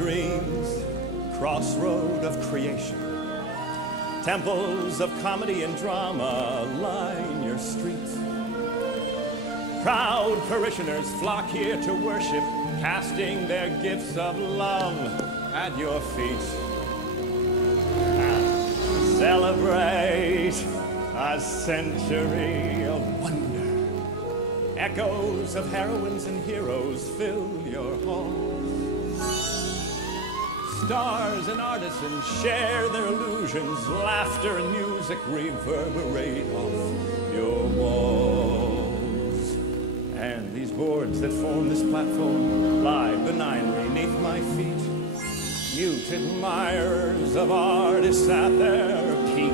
dreams, crossroad of creation. Temples of comedy and drama line your streets. Proud parishioners flock here to worship, casting their gifts of love at your feet. Celebrate a century of wonder. Echoes of heroines and heroes fill your halls. Stars and artisans share their illusions. Laughter and music reverberate off your walls. And these boards that form this platform lie benignly beneath my feet. Mute admirers of artists at their peak.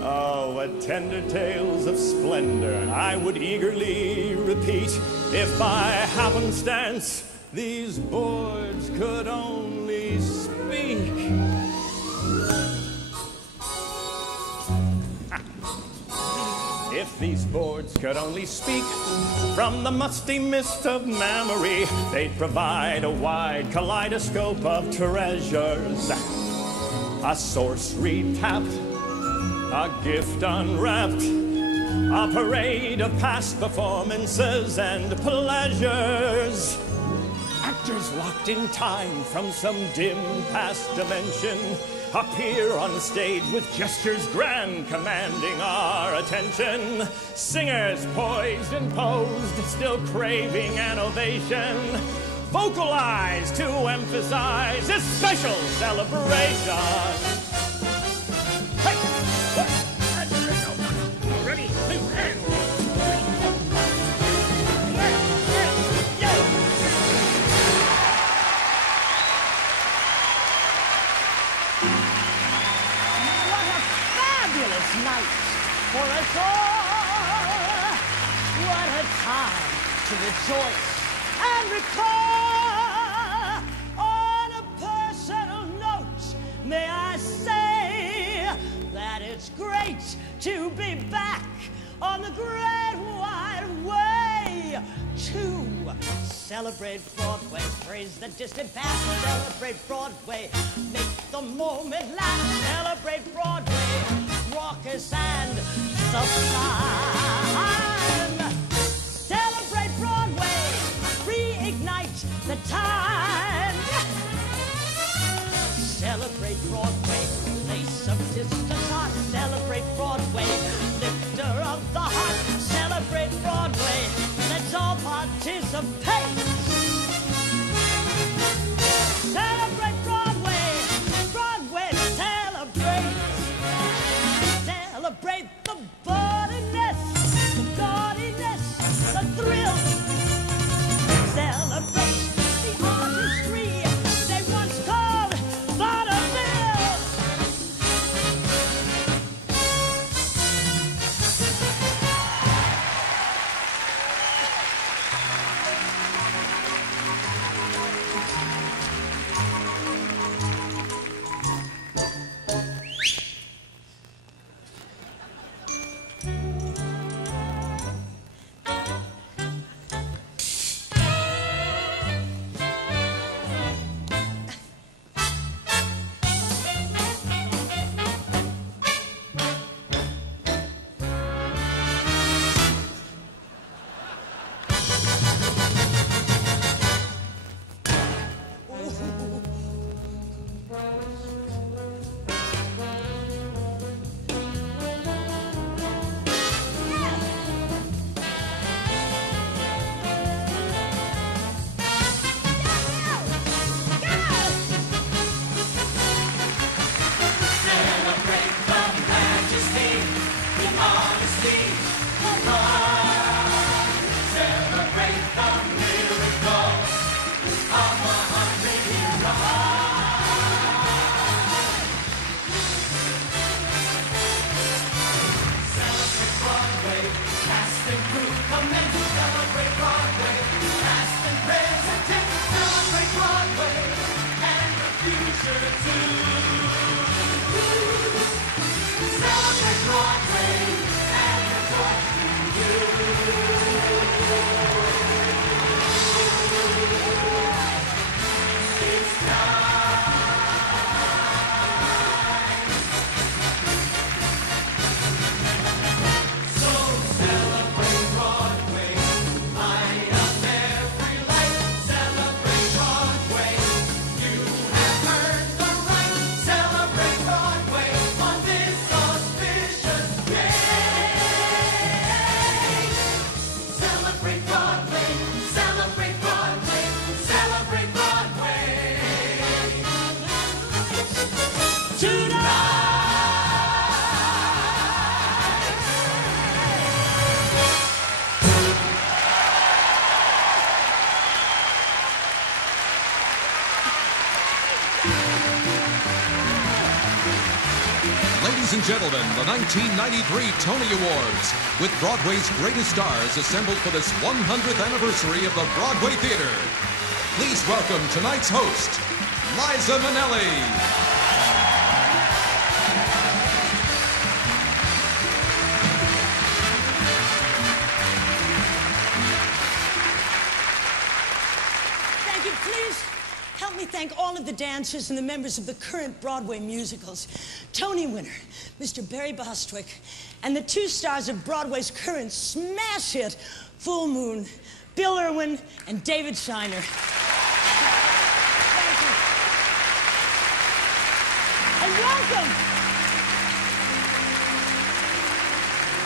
Oh, what tender tales of splendor I would eagerly repeat if by happenstance these boards could only speak. If these boards could only speak from the musty mist of memory, they'd provide a wide kaleidoscope of treasures. A source retapped, a gift unwrapped, a parade of past performances and pleasures. Actors locked in time from some dim past dimension appear on stage with gestures grand commanding our attention. Singers poised and posed, still craving an ovation, vocalize to emphasize this special celebration. Hey! Ready? And night for us all. What a time to rejoice and recall. On a personal note, may I say that it's great to be back on the great wide way to celebrate Broadway. Praise the distant past, celebrate Broadway. Make the moment last, celebrate Broadway. Raucous and sublime. Celebrate Broadway, reignite the time. Celebrate Broadway, place of distant art. Celebrate Broadway, lifter of the heart. Celebrate Broadway, let's all participate. Celebrate Broadway, Broadway celebrate. Celebrate the gaudiness, the thrill. Celebrate the artistry they once called vaudeville. Ladies and gentlemen, the 1993 Tony Awards, with Broadway's greatest stars assembled for this 100th anniversary of the Broadway Theater. Please welcome tonight's host, Liza Minnelli. Thank all of the dancers and the members of the current Broadway musicals. Tony winner, Mr. Barry Bostwick, and the two stars of Broadway's current smash hit, Full Moon, Bill Irwin and David Shiner. Thank you. And welcome.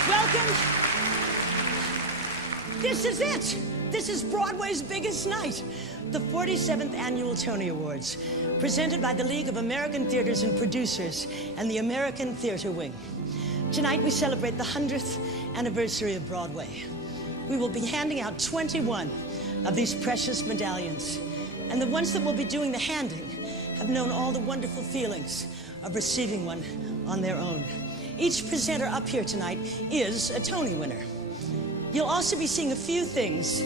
Welcome. This is it. This is Broadway's biggest night. The 47th Annual Tony Awards, presented by the League of American Theaters and Producers and the American Theater Wing. Tonight we celebrate the 100th anniversary of Broadway. We will be handing out 21 of these precious medallions. And the ones that will be doing the handing have known all the wonderful feelings of receiving one on their own. Each presenter up here tonight is a Tony winner. You'll also be seeing a few things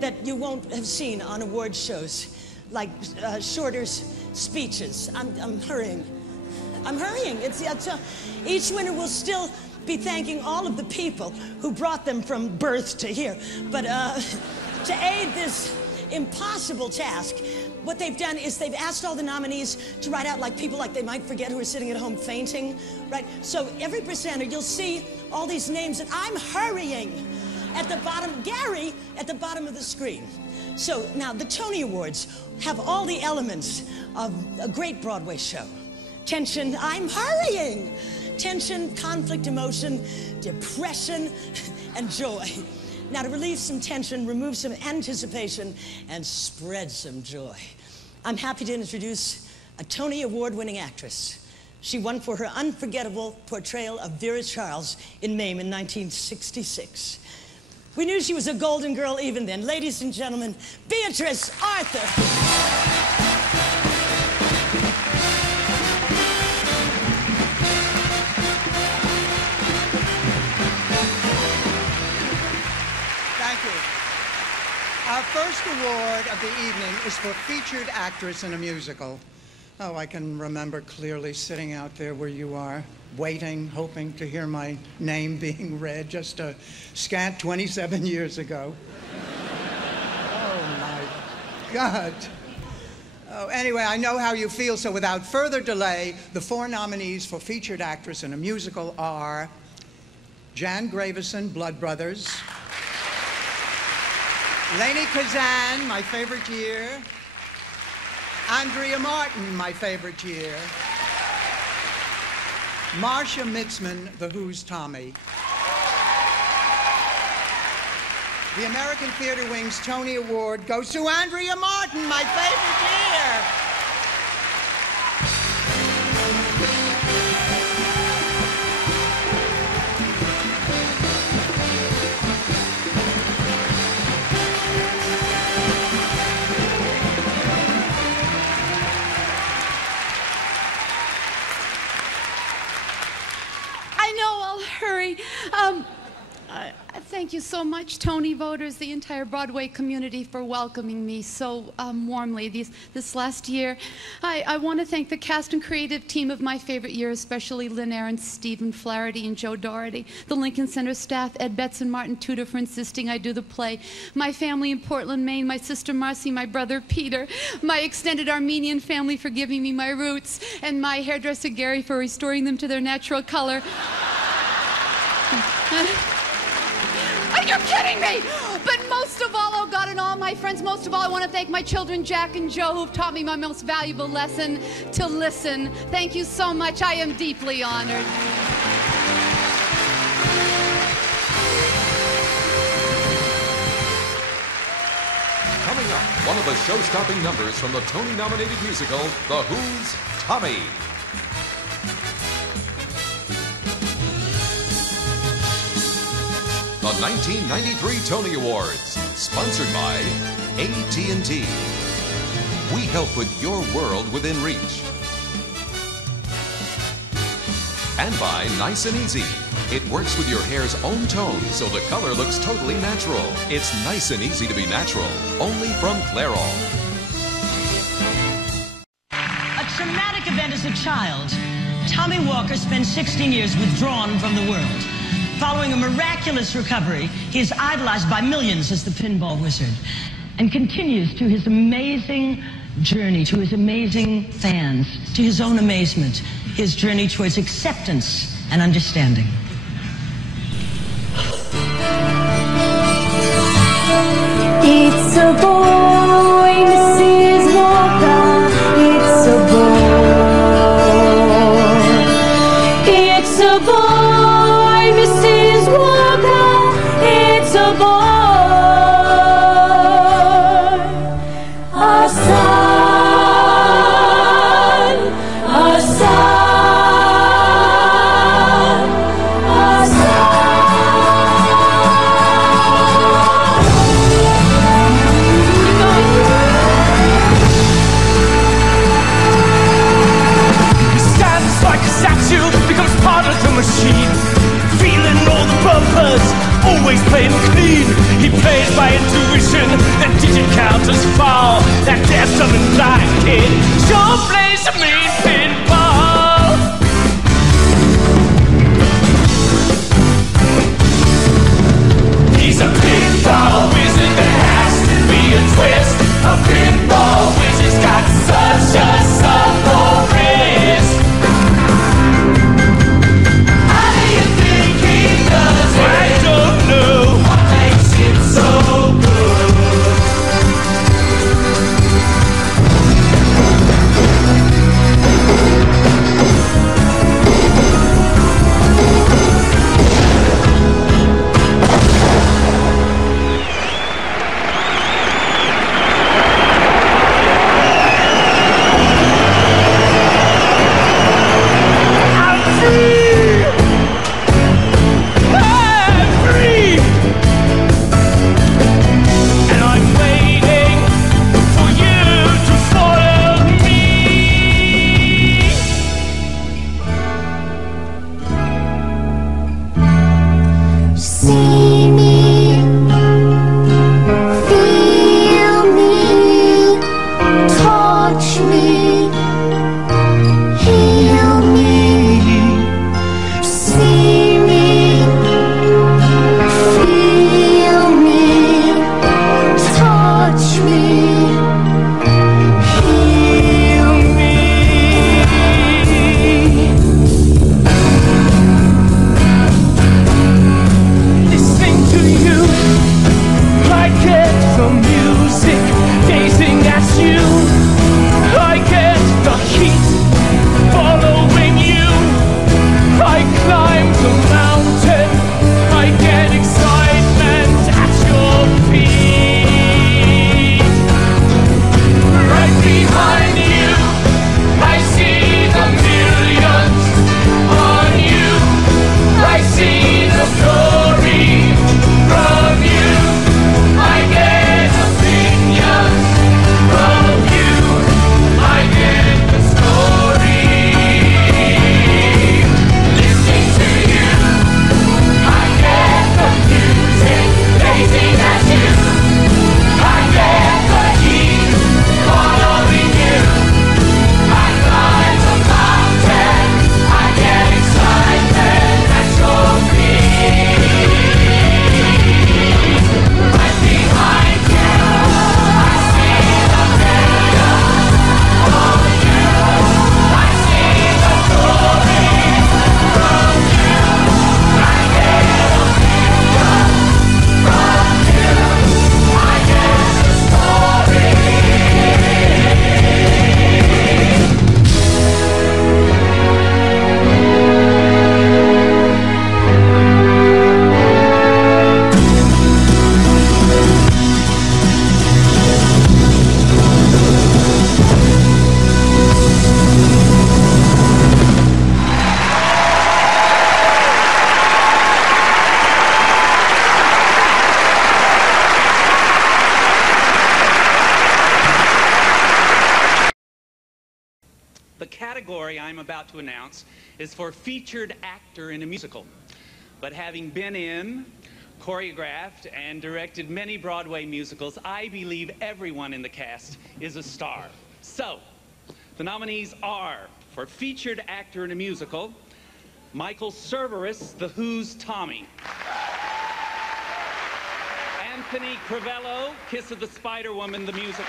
that you won't have seen on award shows, like shorter speeches. I'm hurrying. I'm hurrying. Each winner will still be thanking all of the people who brought them from birth to here. But to aid this impossible task, what they've done is they've asked all the nominees to write out like people like they might forget who are sitting at home fainting, right? So every presenter, you'll see all these names, and I'm hurrying. At the bottom, Gary, at the bottom of the screen. So now the Tony Awards have all the elements of a great Broadway show. Tension, I'm hurrying. Tension, conflict, emotion, depression, and joy. Now to relieve some tension, remove some anticipation, and spread some joy. I'm happy to introduce a Tony Award-winning actress. She won for her unforgettable portrayal of Vera Charles in Mame in 1966. We knew she was a golden girl even then. Ladies and gentlemen, Beatrice Arthur. Thank you. Our first award of the evening is for featured actress in a musical. Oh, I can remember clearly sitting out there where you are, waiting, hoping to hear my name being read just a scant 27 years ago. Oh, my God. Oh, anyway, I know how you feel, so without further delay, the four nominees for featured actress in a musical are Jan Gravison, Blood Brothers, Lainey Kazan, My Favorite Year, Andrea Martin, My Favorite Year, Marcia Mitzman, The Who's Tommy. The American Theater Wing's Tony Award goes to Andrea Martin, My Favorite Year. thank you so much, Tony voters, the entire Broadway community, for welcoming me so warmly this last year. I want to thank the cast and creative team of my favorite year, especially Lynn Ahrens, Stephen Flaherty, and Joe Doherty, the Lincoln Center staff, Ed Betts and Martin Tudor for insisting I do the play, my family in Portland, Maine, my sister Marcy, my brother Peter, my extended Armenian family for giving me my roots, and my hairdresser Gary for restoring them to their natural color. Are you kidding me? But most of all, oh God, and all my friends, most of all, I want to thank my children, Jack and Joe, who've taught me my most valuable lesson, to listen. Thank you so much. I am deeply honored. Coming up, one of the show-stopping numbers from the Tony-nominated musical, The Who's Tommy. The 1993 Tony Awards, sponsored by AT&T. We help put your world within reach. And by Nice and Easy. It works with your hair's own tone, so the color looks totally natural. It's nice and easy to be natural, only from Clairol. A traumatic event as a child. Tommy Walker spent 16 years withdrawn from the world. Following a miraculous recovery, he is idolized by millions as the pinball wizard and continues to his amazing journey, to his amazing fans, to his own amazement, his journey towards acceptance and understanding. It's a boy, Mrs. Walker, it's a boy. It's a boy, Mrs. Walker, it's a boy. A son, a son, a son. The category I'm about to announce is for featured actor in a musical. But having been in, choreographed, and directed many Broadway musicals, I believe everyone in the cast is a star. So, the nominees are, for featured actor in a musical, Michael Cerveris, The Who's Tommy. Anthony Crivello, Kiss of the Spider-Woman, the musical.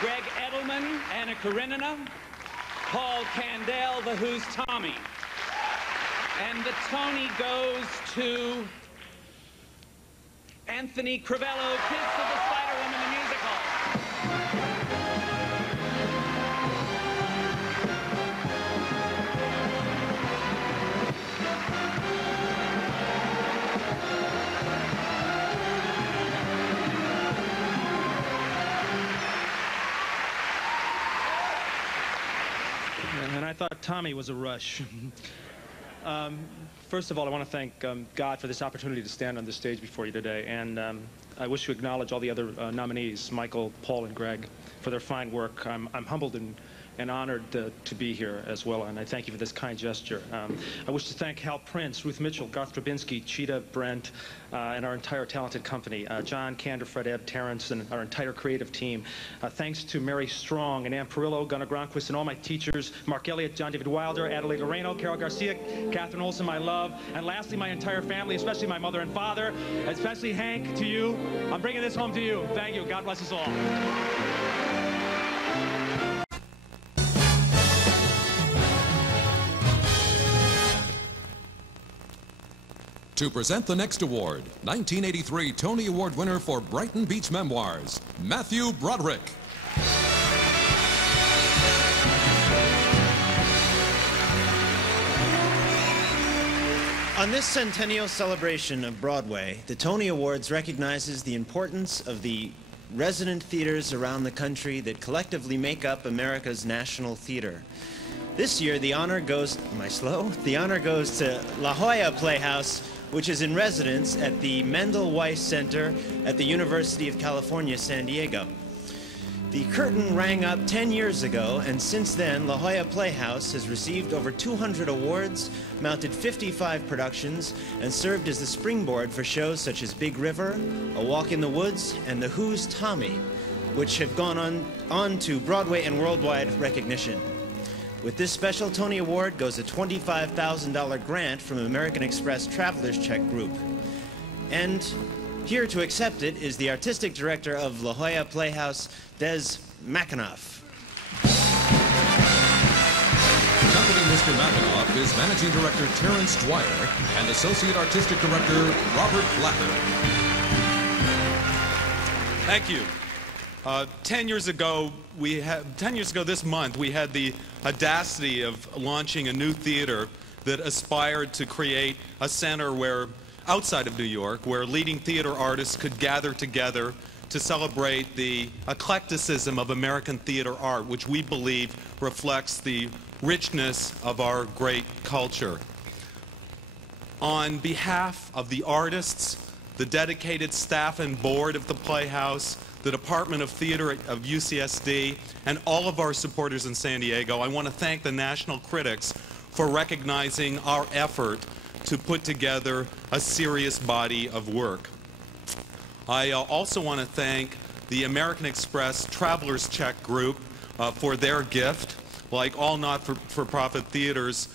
Greg Edelman, Anna Karenina. Paul Candell, The Who's Tommy. And the Tony goes to Anthony Crivello, Kiss of the Spider-Woman, the musical. And I thought Tommy was a rush. First of all, I want to thank God for this opportunity to stand on this stage before you today. And I wish to acknowledge all the other nominees, Michael, Paul, and Greg, for their fine work. I'm humbled and honored to be here as well, and I thank you for this kind gesture. I wish to thank Hal Prince, Ruth Mitchell, Garth Drabinsky, Cheetah, Brent, and our entire talented company, John, Kander, Fred Ebb, Terrence, and our entire creative team. Thanks to Mary Strong and Ann Perillo, Gunnar Gronquist, and all my teachers, Mark Elliott, John David Wilder, Adelaide Loreno, Carol Garcia, Catherine Olsen, my love, and lastly, my entire family, especially my mother and father, especially Hank, to you. I'm bringing this home to you. Thank you. God bless us all. To present the next award, 1983 Tony Award winner for Brighton Beach Memoirs, Matthew Broderick. On this centennial celebration of Broadway, the Tony Awards recognizes the importance of the resident theaters around the country that collectively make up America's national theater. This year, the honor goes, am I slow? The honor goes to La Jolla Playhouse, which is in residence at the Mendel Weiss Center at the University of California, San Diego. The curtain rang up 10 years ago, and since then, La Jolla Playhouse has received over 200 awards, mounted 55 productions, and served as the springboard for shows such as Big River, A Walk in the Woods, and The Who's Tommy, which have gone on to Broadway and worldwide recognition. With this special Tony Award goes a $25,000 grant from American Express Travelers Check Group. And here to accept it is the artistic director of La Jolla Playhouse, Des McAnuff. Accompanying Mr. McAnuff is Managing Director Terrence Dwyer and Associate Artistic Director Robert Blacker. Thank you. 10 years ago this month, we had the audacity of launching a new theater that aspired to create a center where, outside of New York, where leading theater artists could gather together to celebrate the eclecticism of American theater art, which we believe reflects the richness of our great culture. On behalf of the artists, the dedicated staff and board of the Playhouse, the Department of Theater of UCSD, and all of our supporters in San Diego, I want to thank the National Critics for recognizing our effort to put together a serious body of work. I also want to thank the American Express Travelers Check Group for their gift. Like all not-for-profit theaters,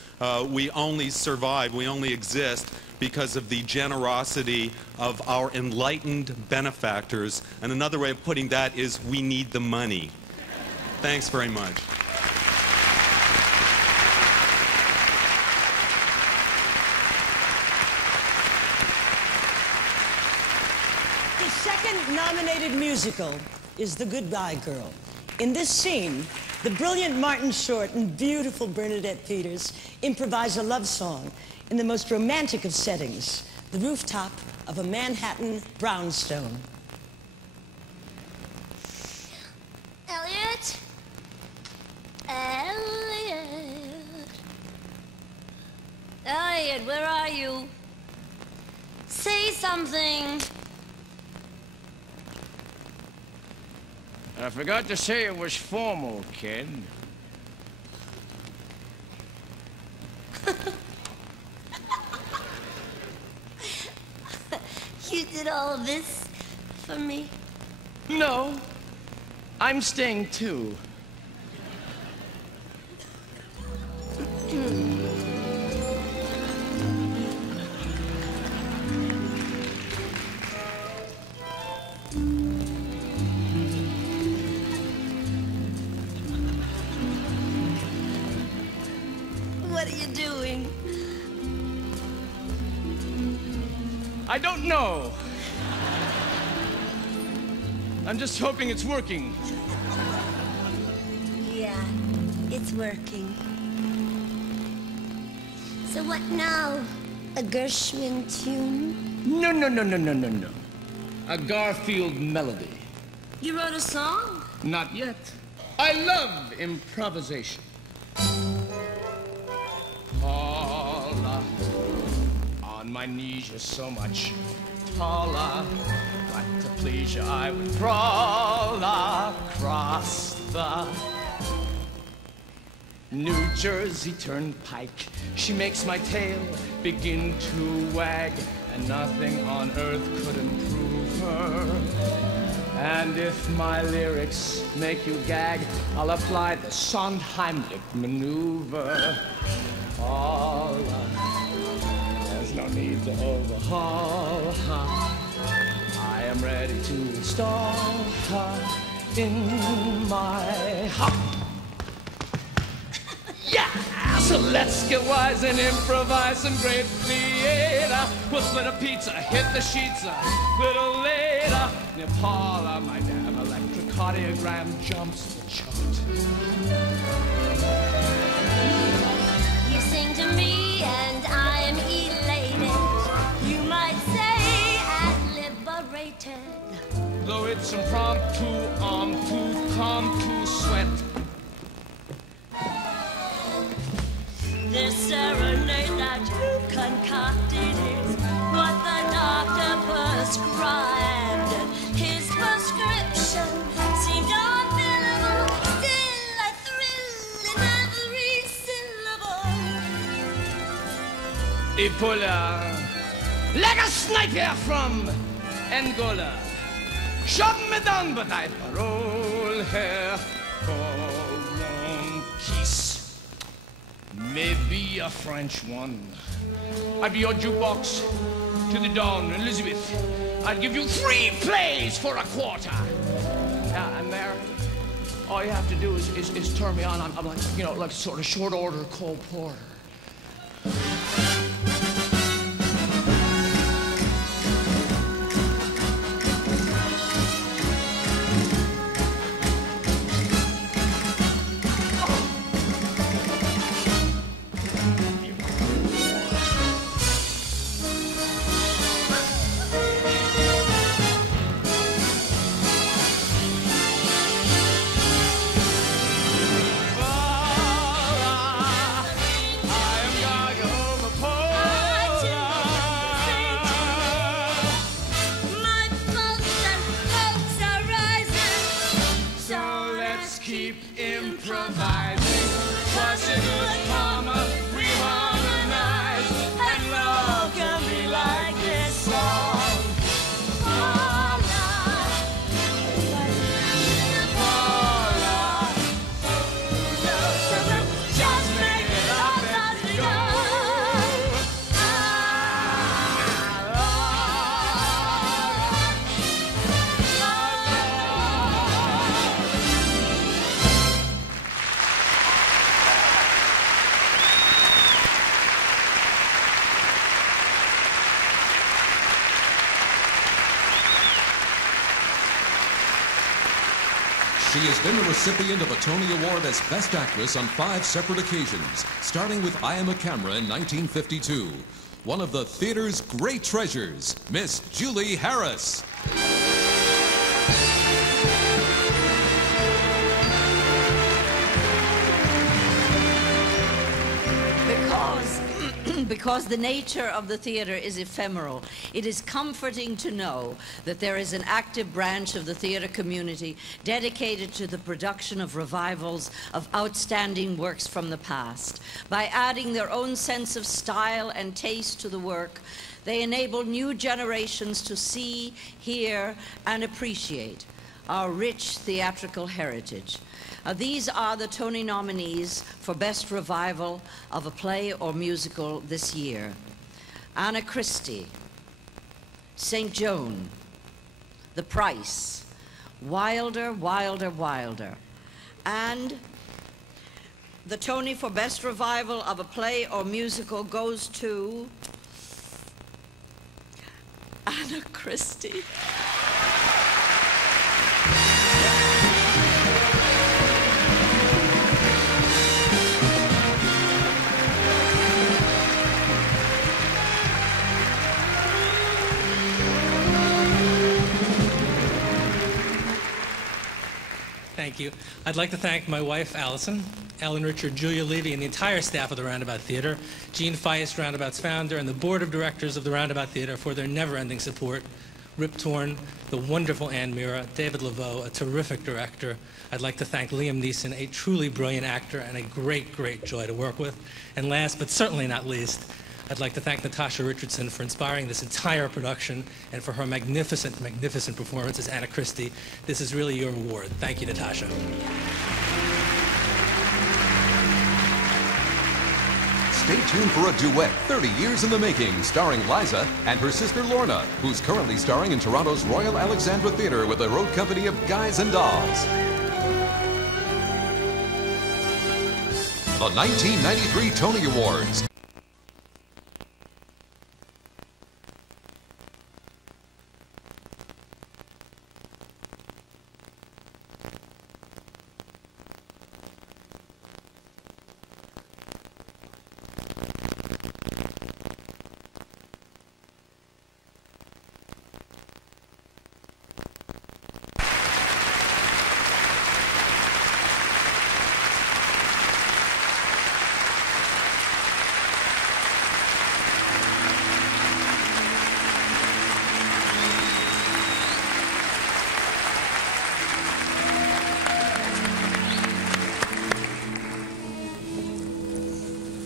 we only survive, we only exist because of the generosity of our enlightened benefactors. And another way of putting that is we need the money. Thanks very much. The second nominated musical is The Goodbye Girl. In this scene, the brilliant Martin Short and beautiful Bernadette Peters improvise a love song in the most romantic of settings, the rooftop of a Manhattan brownstone. Elliot? Elliot? Elliot, where are you? Say something. I forgot to say it was formal, kid. You did all this for me? No, I'm staying too. What are you doing? I don't know. I'm just hoping it's working. Yeah, it's working. So what now? A Gershwin tune? No. A Garfield melody. You wrote a song? Not yet. I love improvisation. Paula, on my knees you're so much taller. But to please you I would crawl across the New Jersey Turnpike. She makes my tail begin to wag, and nothing on earth could improve her. And if my lyrics make you gag, I'll apply the Sondheimlich maneuver. Paula, there's no need to overhaul her. I am ready to install her in my heart. Yeah! So let's get wise and improvise some great theater. We'll split a pizza, hit the sheets a little later. Near Paula, my damn electrocardiogram jumps the chart. You sing to me and I'm elated. You might say I'm liberated. Though it's impromptu, come to sweat. This serenade that you concocted is what the doctor prescribed. His prescription seemed unbearable. Still I thrill in every syllable. Ebola, like a sniper from Angola. Shot me down, but I parole her for one kiss. Maybe a French one. I'd be your jukebox to the dawn, Elizabeth. I'd give you 3 plays for a quarter. Yeah, and there, all you have to do is turn me on. I'm like, you know, like sort of short order Cole Porter. She has been the recipient of a Tony Award as Best Actress on 5 separate occasions, starting with I Am a Camera in 1952. One of the theater's great treasures, Miss Julie Harris. because the nature of the theater is ephemeral, it is comforting to know that there is an active branch of the theater community dedicated to the production of revivals of outstanding works from the past. By adding their own sense of style and taste to the work, they enable new generations to see, hear, and appreciate our rich theatrical heritage. These are the Tony nominees for Best Revival of a Play or Musical this year: Anna Christie, St. Joan, The Price, Wilder, Wilder, Wilder. And the Tony for Best Revival of a Play or Musical goes to Anna Christie. Thank you. I'd like to thank my wife, Allison, Ellen Richard, Julia Levy, and the entire staff of the Roundabout Theater, Gene Feist, Roundabout's founder, and the board of directors of the Roundabout Theater for their never-ending support, Rip Torn, the wonderful Ann Mira, David Laveau, a terrific director. I'd like to thank Liam Neeson, a truly brilliant actor and a great, great joy to work with. And last, but certainly not least, I'd like to thank Natasha Richardson for inspiring this entire production and for her magnificent, magnificent performance as Anna Christie. This is really your award. Thank you, Natasha. Stay tuned for a duet 30 years in the making, starring Liza and her sister Lorna, who's currently starring in Toronto's Royal Alexandra Theatre with the road company of Guys and Dolls. The 1993 Tony Awards.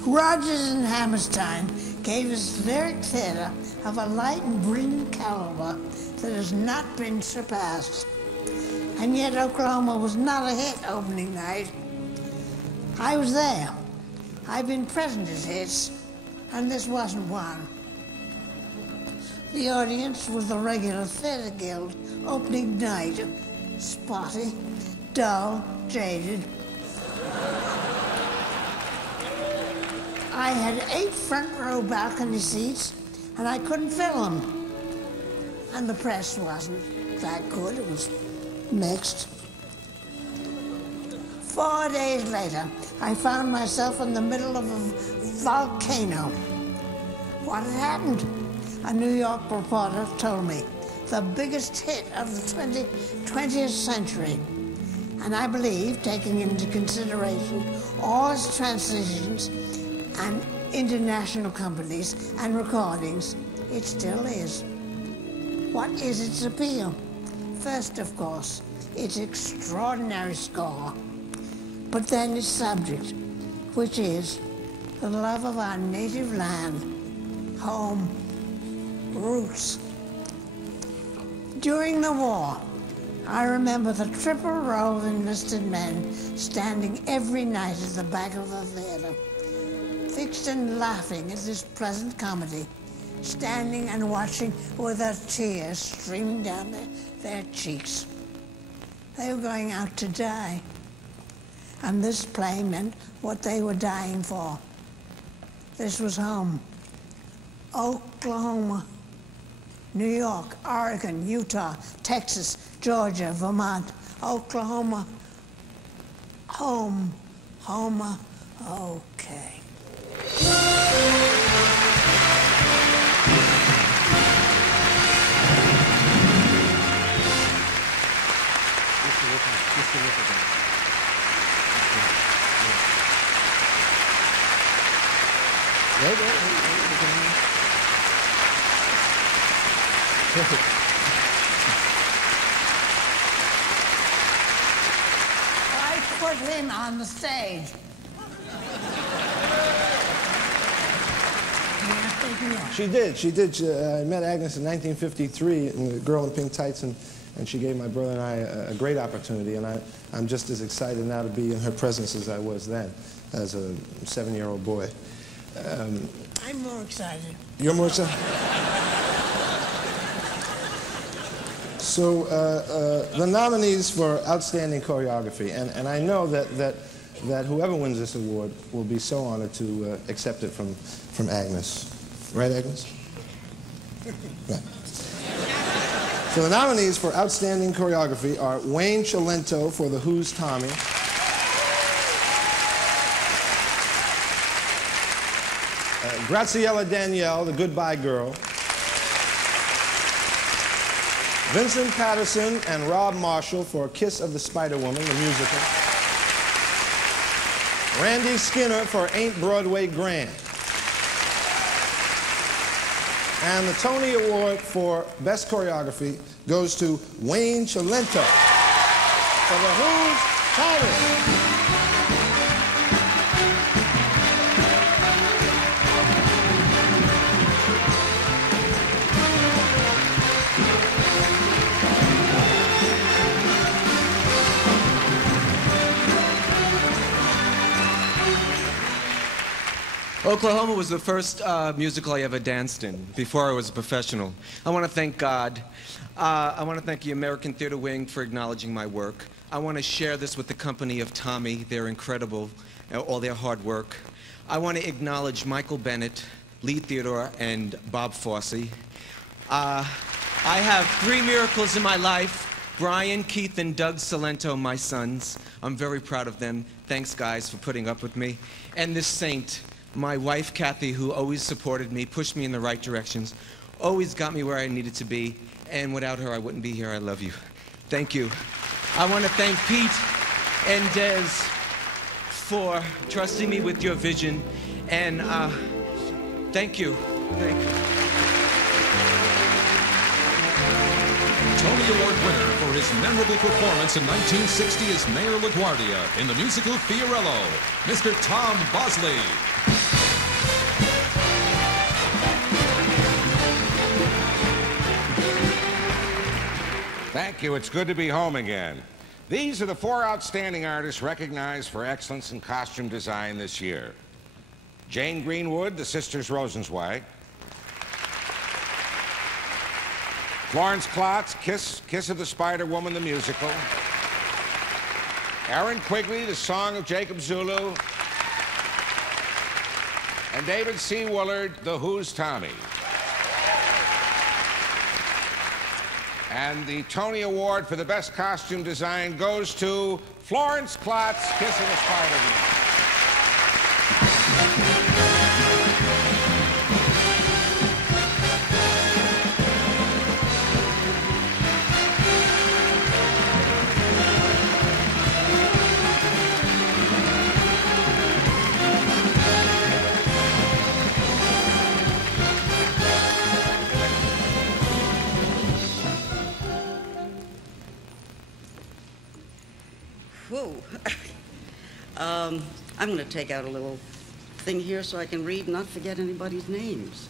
Rogers and Hammerstein gave us lyric theater of a light and brilliant caliber that has not been surpassed. And yet Oklahoma was not a hit opening night. I was there. I've been present at hits, and this wasn't one. The audience was the regular Theater Guild opening night. Spotty, dull, jaded. I had 8 front row balcony seats, and I couldn't fill them. And the press wasn't that good. It was mixed. 4 days later, I found myself in the middle of a volcano. What had happened? A New York reporter told me, the biggest hit of the 20th century. And I believe, taking into consideration all its transitions and international companies and recordings, it still is. What is its appeal? First, of course, its extraordinary score, but then its subject, which is the love of our native land, home, roots. During the war, I remember the triple row of enlisted men standing every night at the back of the theater, fixed and laughing at this pleasant comedy, standing and watching with their tears streaming down their cheeks. They were going out to die, and this play meant what they were dying for. This was home. Oklahoma, New York, Oregon, Utah, Texas, Georgia, Vermont, Oklahoma, home, Homa, okay. Wait. I put him on the stage. She did. I met Agnes in 1953 in The Girl in Pink Tights, and she gave my brother and I a great opportunity, and I'm just as excited now to be in her presence as I was then, as a 7-year-old boy. I'm more excited. You're more excited? So, the nominees for Outstanding Choreography, and I know that whoever wins this award will be so honored to accept it from Agnes. Right, Agnes? Right. So the nominees for Outstanding Choreography are Wayne Cilento for The Who's Tommy, Graciela Danielle, The Goodbye Girl, Vincent Patterson and Rob Marshall for Kiss of the Spider-Woman, the musical, Randy Skinner for Ain't Broadway Grand. And the Tony Award for Best Choreography goes to Wayne Cilento for The Who's Tommy. Oklahoma was the first musical I ever danced in before I was a professional. I want to thank God. I want to thank the American Theater Wing for acknowledging my work. I want to share this with the company of Tommy. They're incredible, all their hard work. I want to acknowledge Michael Bennett, Lee Theodore, and Bob Fosse. I have 3 miracles in my life: Brian, Keith, and Doug Cilento, my sons. I'm very proud of them. Thanks, guys, for putting up with me. And this saint, my wife, Kathy, who always supported me, pushed me in the right directions, always got me where I needed to be, and without her, I wouldn't be here. I love you. Thank you. I want to thank Pete and Des for trusting me with your vision, and thank you. Thank you. Tony Award winner for his memorable performance in 1960 as Mayor LaGuardia in the musical Fiorello, Mr. Tom Bosley. Thank you. It's good to be home again. These are the 4 outstanding artists recognized for excellence in costume design this year. Jane Greenwood, the Sisters Rosenzweig. Florence Klotz, Kiss of the Spider-Woman, the musical. Aaron Quigley, The Song of Jacob Zulu. And David C. Willard, The Who's Tommy. And the Tony Award for the Best Costume Design goes to Florence Klotz, Kiss of the Spider-Woman. Whoa. I'm going to take out a little thing here so I can read and not forget anybody's names.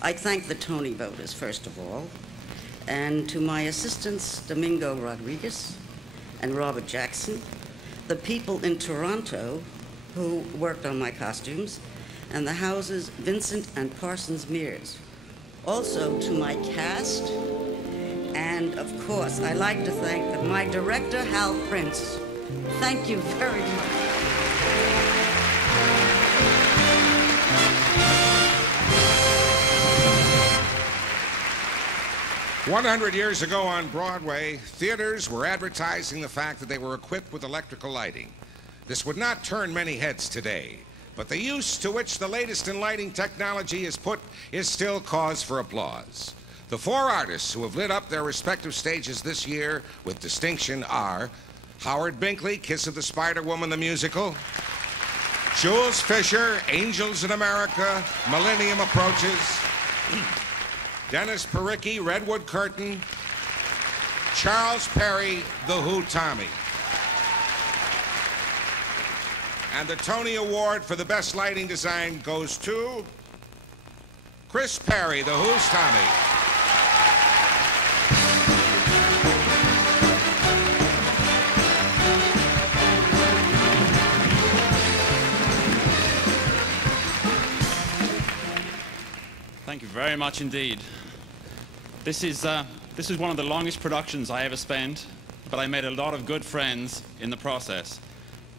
I thank the Tony voters, first of all, and to my assistants, Domingo Rodriguez and Robert Jackson, the people in Toronto who worked on my costumes, and the houses Vincent and Parsons Mears. Also to my cast, and of course, I like to thank my director, Hal Prince. Thank you very much. 100 years ago on Broadway, theaters were advertising the fact that they were equipped with electrical lighting. This would not turn many heads today, but the use to which the latest in lighting technology is put is still cause for applause. The 4 artists who have lit up their respective stages this year with distinction are Howard Binkley, Kiss of the Spider-Woman, the musical; Jules Fisher, Angels in America, Millennium Approaches; Dennis Pericki, Redwood Curtain. Charles Perry, The Who Tommy. And the Tony Award for the Best Lighting Design goes to Chris Perry, The Who's Tommy. Thank you very much indeed. This is one of the longest productions I ever spent, but I made a lot of good friends in the process.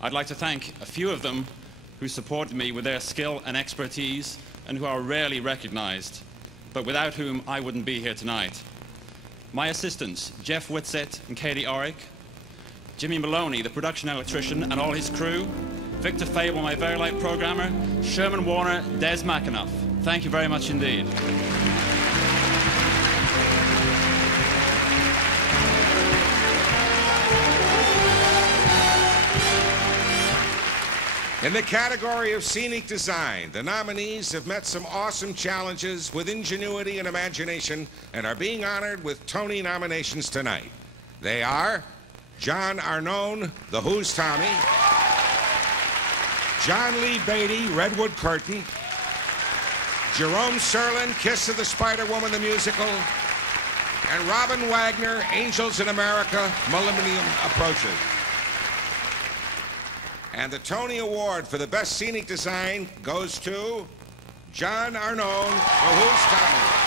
I'd like to thank a few of them who supported me with their skill and expertise and who are rarely recognized, but without whom I wouldn't be here tonight. My assistants, Jeff Whitsett and Katie Orick, Jimmy Maloney, the production electrician, and all his crew, Victor Fable, my very light programmer, Sherman Warner, Des McAnuff. Thank you very much indeed. In the category of scenic design, the nominees have met some awesome challenges with ingenuity and imagination and are being honored with Tony nominations tonight. They are John Arnone, The Who's Tommy, John Lee Beatty, Redwood Curtain, Jerome Serlin, Kiss of the Spider-Woman, the musical, and Robin Wagner, Angels in America, Millennium Approaches. And the Tony Award for the Best Scenic Design goes to John Arnone, The Who's Tommy.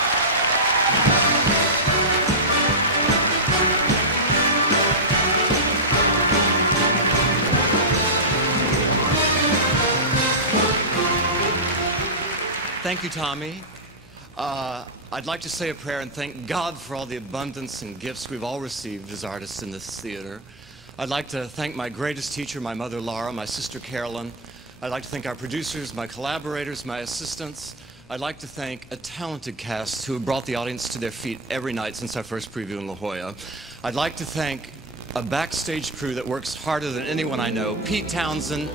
Thank you, Tommy. I'd like to say a prayer and thank God for all the abundance and gifts we've all received as artists in this theater. I'd like to thank my greatest teacher, my mother, Laura, my sister, Carolyn. I'd like to thank our producers, my collaborators, my assistants. I'd like to thank a talented cast who have brought the audience to their feet every night since our first preview in La Jolla. I'd like to thank a backstage crew that works harder than anyone I know, Pete Townsend,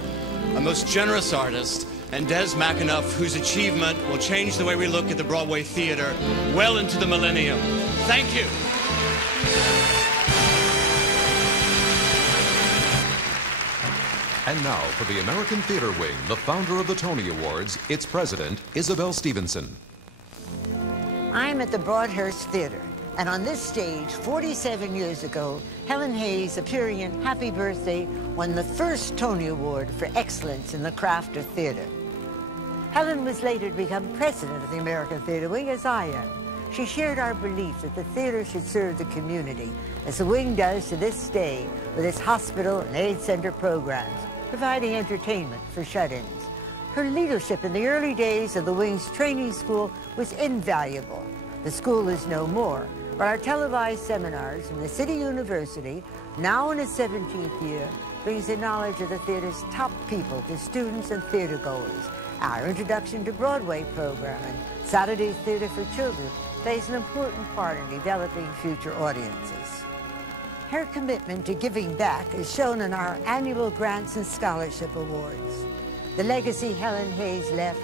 a most generous artist, and Des McAnuff, whose achievement will change the way we look at the Broadway theater well into the millennium. Thank you. And now for the American Theater Wing, the founder of the Tony Awards, its president, Isabel Stevenson. I'm at the Broadhurst Theater, and on this stage, 47 years ago, Helen Hayes, appearing in Happy Birthday, won the first Tony Award for excellence in the craft of theater. Helen was later to become president of the American Theater Wing, as I am. She shared our belief that the theater should serve the community, as the wing does to this day with its hospital and aid center programs, providing entertainment for shut-ins. Her leadership in the early days of the wing's training school was invaluable. The school is no more, but our televised seminars from the City University, now in its 17th year, brings the knowledge of the theater's top people to students and theater goers. Our Introduction to Broadway program and Saturday Theater for Children plays an important part in developing future audiences. Her commitment to giving back is shown in our annual grants and scholarship awards. The legacy Helen Hayes left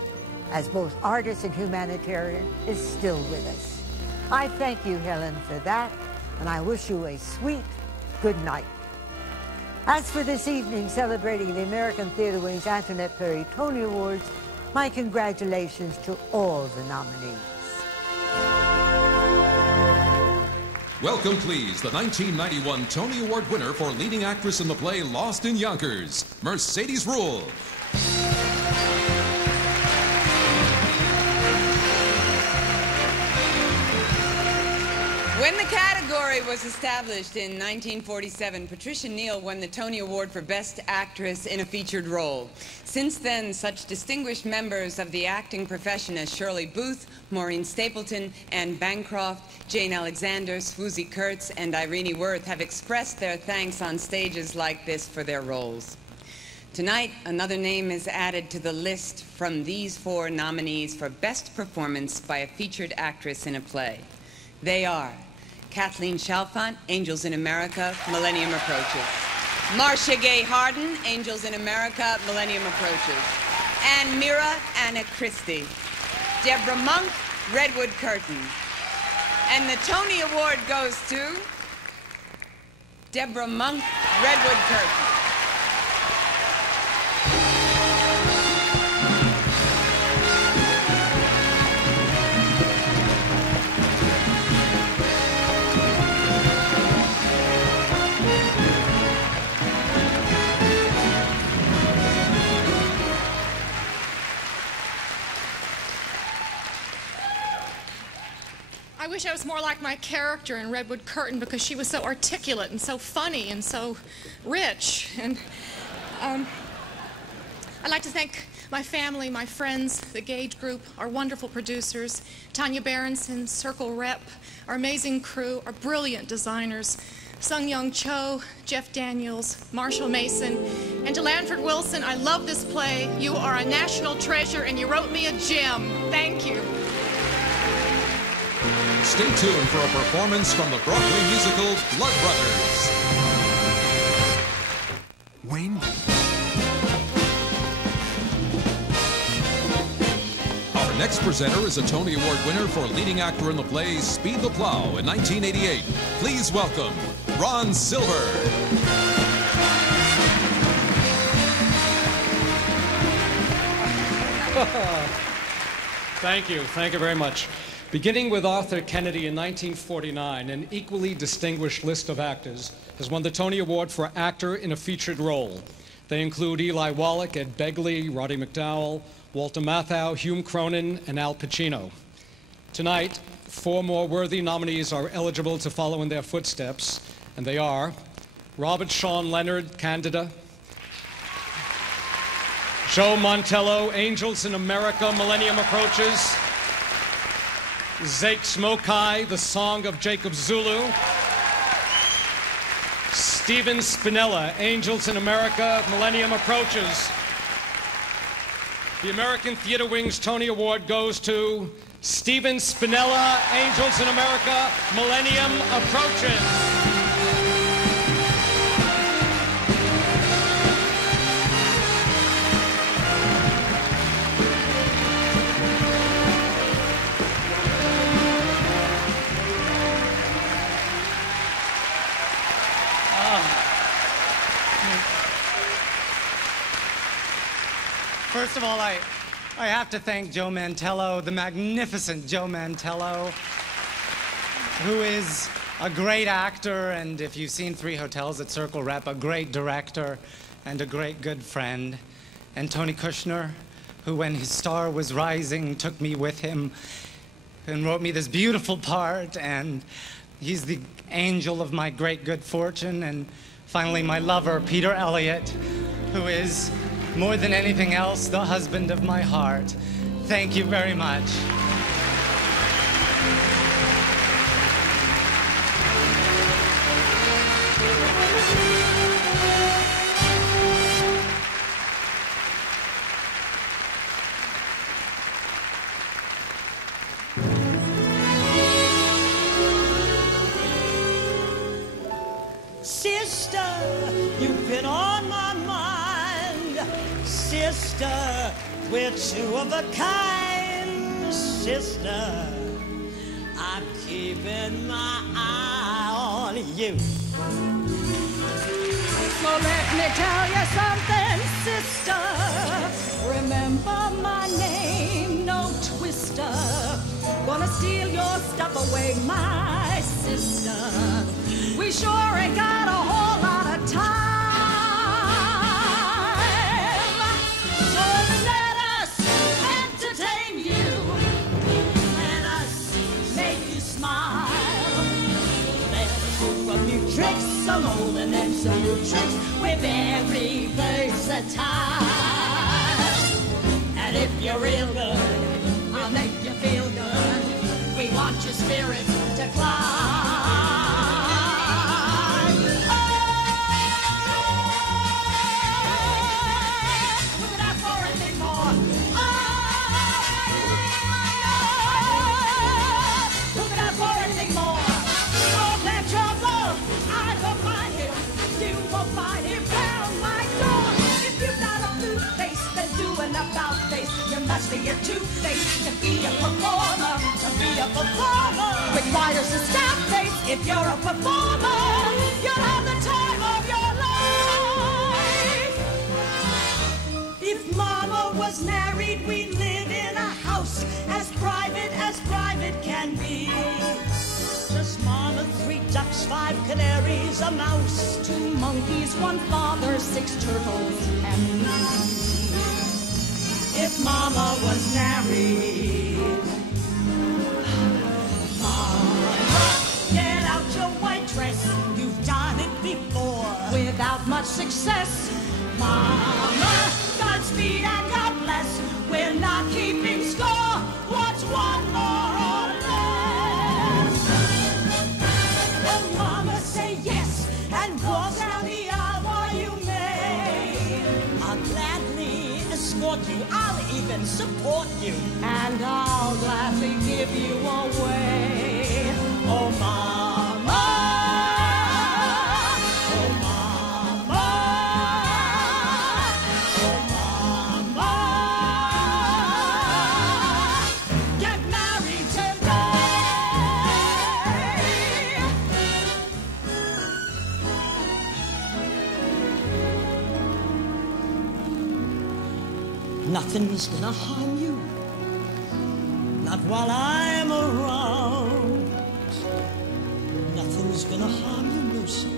as both artist and humanitarian is still with us. I thank you, Helen, for that, and I wish you a sweet good night. As for this evening celebrating the American Theater Wing's Antoinette Perry Tony Awards, my congratulations to all the nominees. Welcome, please, the 1991 Tony Award winner for leading actress in the play Lost in Yonkers, Mercedes Ruehl. When the category was established in 1947, Patricia Neal won the Tony Award for Best Actress in a Featured Role. Since then, such distinguished members of the acting profession as Shirley Booth, Maureen Stapleton, Anne Bancroft, Jane Alexander, Swoosie Kurtz, and Irene Worth have expressed their thanks on stages like this for their roles. Tonight, another name is added to the list from these four nominees for Best Performance by a Featured Actress in a Play. They are Kathleen Chalfant, Angels in America, Millennium Approaches. Marcia Gay Harden, Angels in America, Millennium Approaches. And Mira Anna Christie. Debra Monk, Redwood Curtain. And the Tony Award goes to Debra Monk, Redwood Curtain. I wish I was more like my character in Redwood Curtain because she was so articulate and so funny and so rich. And I'd like to thank my family, my friends, the Gage Group, our wonderful producers, Tanya Berenson, Circle Rep, our amazing crew, our brilliant designers, Sung Young Cho, Jeff Daniels, Marshall Mason, and to Lanford Wilson, I love this play. You are a national treasure and you wrote me a gem. Thank you. Stay tuned for a performance from the Broadway musical Blood Brothers. Wayne? Our next presenter is a Tony Award winner for leading actor in the play Speed the Plow in 1988. Please welcome Ron Silver. Thank you very much. Beginning with Arthur Kennedy in 1949, an equally distinguished list of actors has won the Tony Award for actor in a featured role. They include Eli Wallach, Ed Begley, Roddy McDowall, Walter Matthau, Hume Cronin, and Al Pacino. Tonight, 4 more worthy nominees are eligible to follow in their footsteps, and they are Robert Sean Leonard, Candida; Joe Montello, Angels in America, Millennium Approaches; Zake Smokai, The Song of Jacob Zulu; Steven Spinella, Angels in America, Millennium Approaches. The American Theater Wing's Tony Award goes to Steven Spinella, Angels in America, Millennium Approaches. First of all, I have to thank Joe Mantello, the magnificent Joe Mantello, who is a great actor, and if you've seen 3 Hotels at Circle Rep, a great director and a great good friend. And Tony Kushner, who when his star was rising, took me with him and wrote me this beautiful part, and he's the angel of my great good fortune. And finally, my lover, Peter Elliott, who is more than anything else, the husband of my heart. Thank you very much. Sister, you've been on my mind. Sister, we're 2 of a kind. Sister, I'm keeping my eye on you. So let me tell you something, sister. Remember my name, no twister. Gonna steal your stuff away, my sister. We sure ain't got a whole lot of time. So let us entertain you. Let us make you smile. There's a new tricks, some old and then some new tricks. We're very versatile. And if you're real good, I'll make you feel good. We want your spirit to fly. Be a two-face to be a performer. a performer. Requires a stout face. If you're a performer, you'll have the time of your life. If Mama was married, we'd live in a house as private can be. Just Mama, 3 ducks, 5 canaries, a mouse, 2 monkeys, 1 father, 6 turtles, and me. If Mama was married, Mama, get out your white dress. You've done it before without much success. Mama, Godspeed and God bless. We're not keeping score. What's 1 more or less? Oh, Mama, say yes and walk down the aisle while you may. I'll gladly escort you. I'll even support you. And I'll gladly give you away. Oh, Mama. Oh, Mama. Oh, Mama. Get married today. Nothing's gonna harm you, not while I'm around. Nothing's gonna harm you, Lucy,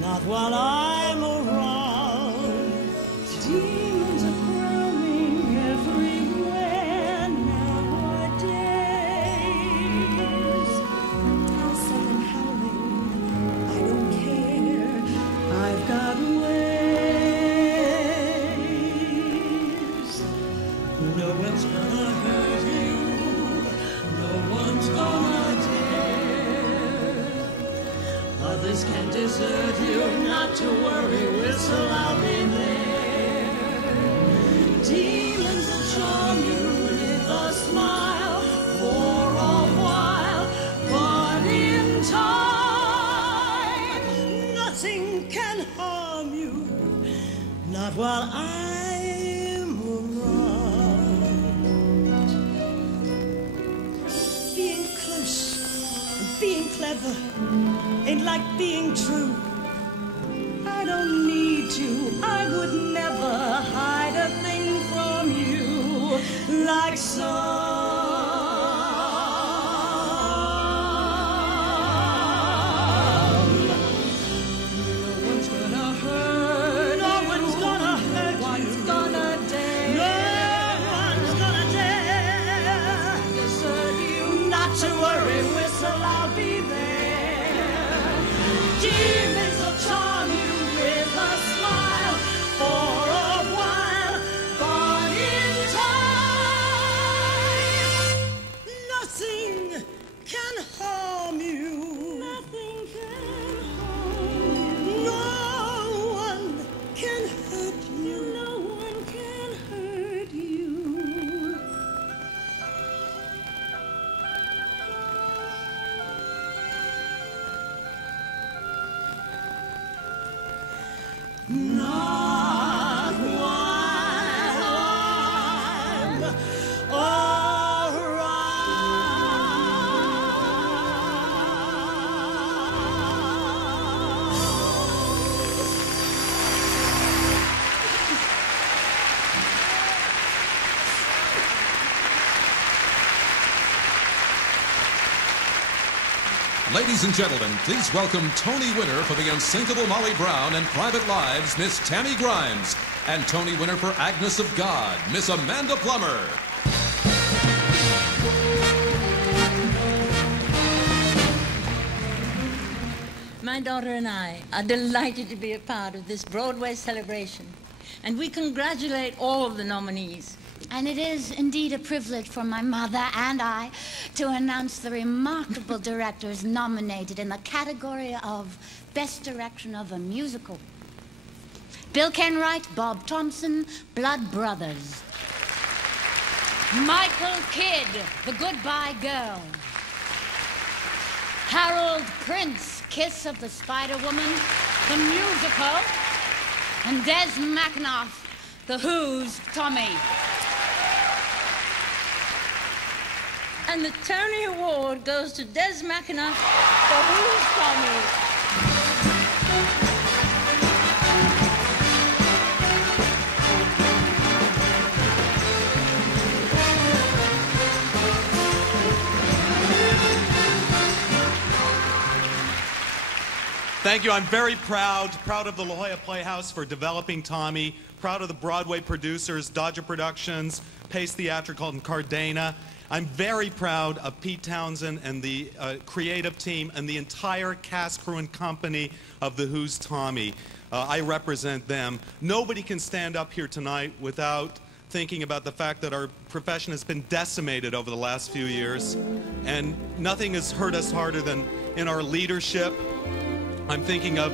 not while I'm around. Demons are roaming everywhere nowadays. I'll set them howling, I don't care, I've got ways. No one's gonna hurt you, no one's gonna dare. Others can desert you, not to worry, whistle, I'll be there. Demons will charm you with a smile for a while, but in time, nothing can harm you, not while I'm around. Being close and being clever ain't like being true. I don't need to, I would never hide a thing from you like some. No one's gonna hurt, no one's gonna hurt you. One's gonna dare, no one's gonna dare desert you. Not to worry, whistle, I'll be there. Demons will charm you with a smile for a while, but in time, nothing can harm you. Nothing can harm you. No one can hurt you. No one can hurt you. Not while I'm Ladies and gentlemen, please welcome Tony winner for The Unsinkable Molly Brown and Private Lives, Miss Tammy Grimes, and Tony winner for Agnes of God, Miss Amanda Plummer. My daughter and I are delighted to be a part of this Broadway celebration, and we congratulate all of the nominees. And it is indeed a privilege for my mother and I to announce the remarkable directors nominated in the category of Best Direction of a Musical. Bill Kenwright, Bob Thompson, Blood Brothers. Michael Kidd, The Goodbye Girl. Harold Prince, Kiss of the Spider-Woman, the musical. And Des McAnuff, The Who's Tommy. And the Tony Award goes to Des McAnuff for Who's Tommy? Thank you. I'm very proud of the La Jolla Playhouse for developing Tommy, proud of the Broadway producers, Dodger Productions, Pace Theatrical, and Cardena. I'm very proud of Pete Townsend and the creative team and the entire cast, crew, and company of The Who's Tommy. I represent them. Nobody can stand up here tonight without thinking about the fact that our profession has been decimated over the last few years, and nothing has hurt us harder than in our leadership. I'm thinking of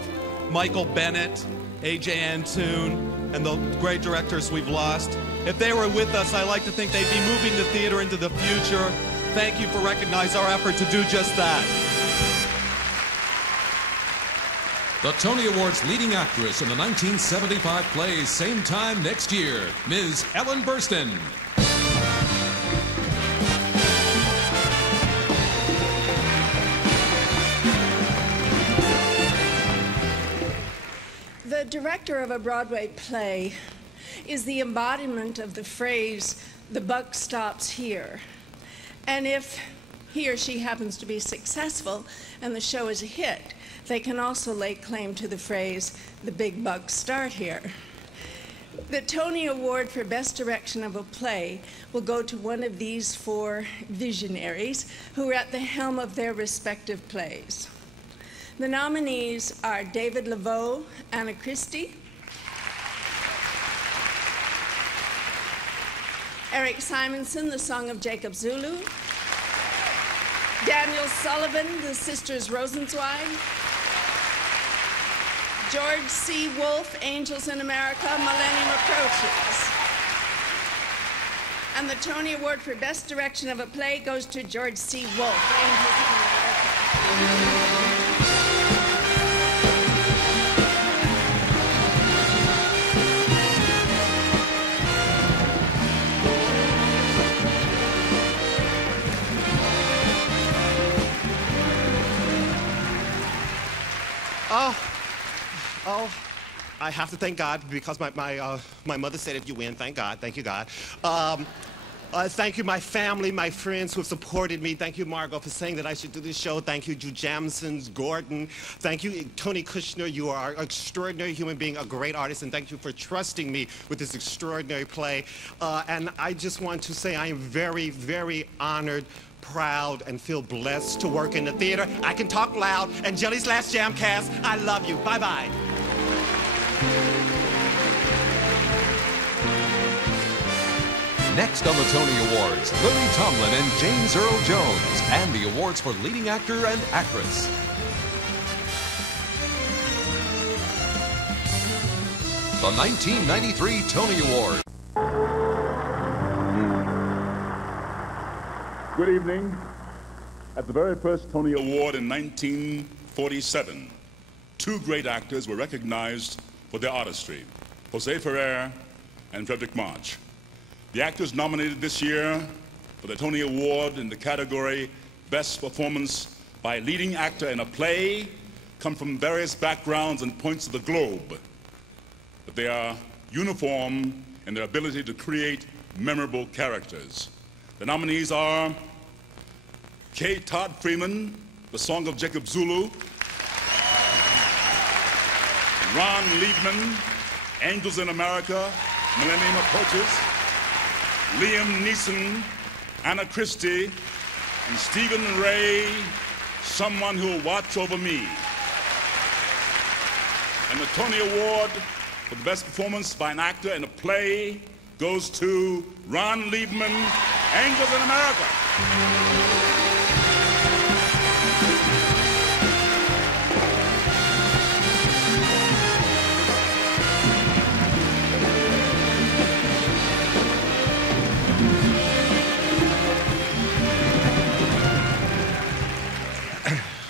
Michael Bennett, A.J. Antoon, and the great directors we've lost. If they were with us, I like to think they'd be moving the theater into the future. Thank you for recognizing our effort to do just that. The Tony Awards leading actress in the 1975 play Same Time Next Year, Ms. Ellen Burstyn. The director of a Broadway play is the embodiment of the phrase, "the buck stops here." And if he or she happens to be successful and the show is a hit, they can also lay claim to the phrase, "the big bucks start here." The Tony Award for Best Direction of a Play will go to one of these four visionaries who are at the helm of their respective plays. The nominees are David Laveau, Anna Christie, Eric Simonson, The Song of Jacob Zulu, Daniel Sullivan, The Sisters Rosenzweig, George C. Wolfe, Angels in America, Millennium Approaches. And the Tony Award for Best Direction of a Play goes to George C. Wolfe, Angels in America. I have to thank God because my mother said if you win, thank God. Thank you, God. Thank you, my family, my friends who have supported me. Thank you, Margot, for saying that I should do this show. Thank you, Drew Jamsons, Gordon. Thank you, Tony Kushner. You are an extraordinary human being, a great artist, and thank you for trusting me with this extraordinary play. And I just want to say I am very, very honored, proud, and feel blessed to work in the theater. I can talk loud. And Jelly's Last Jamcast, I love you. Bye-bye. Next on the Tony Awards, Lily Tomlin and James Earl Jones, and the awards for leading actor and actress. The 1993 Tony Award. Good evening. At the very first Tony Award in 1947, two great actors were recognized for their artistry, Jose Ferrer and Frederick March. The actors nominated this year for the Tony Award in the category Best Performance by Leading Actor in a Play come from various backgrounds and points of the globe, but they are uniform in their ability to create memorable characters. The nominees are K. Todd Freeman, The Song of Jacob Zulu, Ron Liebman, Angels in America, Millennium Approaches, Liam Neeson, Anna Christie, and Stephen Ray, Someone Who'll Watch Over Me. And the Tony Award for the Best Performance by an Actor in a Play goes to Ron Liebman, Angels in America.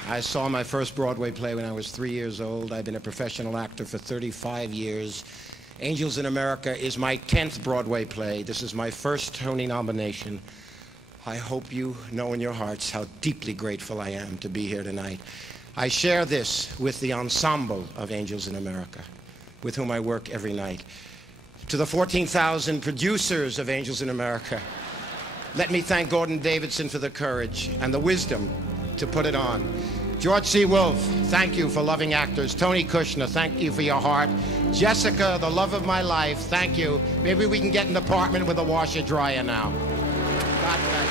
I saw my first Broadway play when I was 3 years old. I've been a professional actor for 35 years. Angels in America is my 10th Broadway play. This is my first Tony nomination. I hope you know in your hearts how deeply grateful I am to be here tonight. I share this with the ensemble of Angels in America, with whom I work every night. To the 14,000 producers of Angels in America, let me thank Gordon Davidson for the courage and the wisdom to put it on. George C. Wolfe, thank you for loving actors. Tony Kushner, thank you for your heart. Jessica, the love of my life, thank you. Maybe we can get an apartment with a washer dryer now. God bless.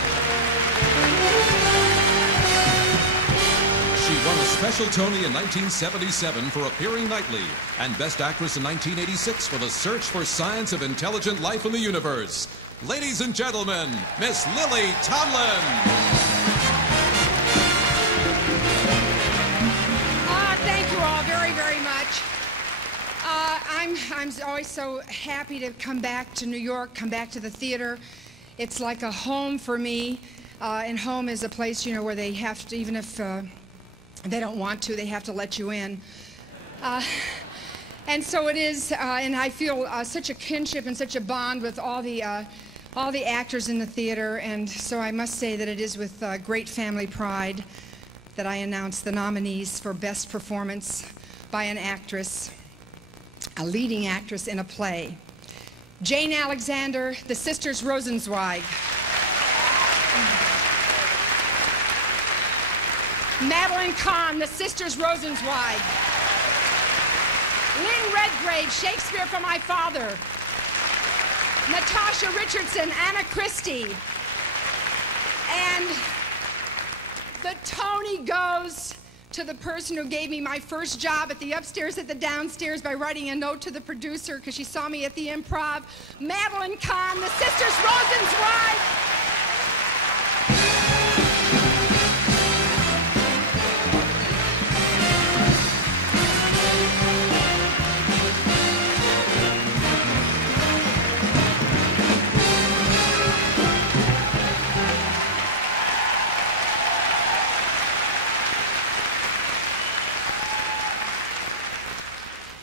She won a special Tony in 1977 for appearing nightly, and Best Actress in 1986 for The Search for Science of Intelligent Life in the Universe. Ladies and gentlemen, Miss Lily Tomlin. Thank you all very, very much. I'm always so happy to come back to New York, come back to the theater. It's like a home for me, and home is a place, you know, where they have to, even if they don't want to, they have to let you in. And so it is, and I feel such a kinship and such a bond with all the actors in the theater, and so I must say that it is with great family pride that I announce the nominees for Best Performance by an Actress, a leading actress in a play. Jane Alexander, The Sisters Rosenzweig. Madeline Kahn, The Sisters Rosenzweig. Lynn Redgrave, Shakespeare for My Father. Natasha Richardson, Anna Christie. And the Tony goes to the person who gave me my first job at the upstairs at the downstairs by writing a note to the producer because she saw me at the Improv. Madeline Kahn, The Sisters Rosenzweig.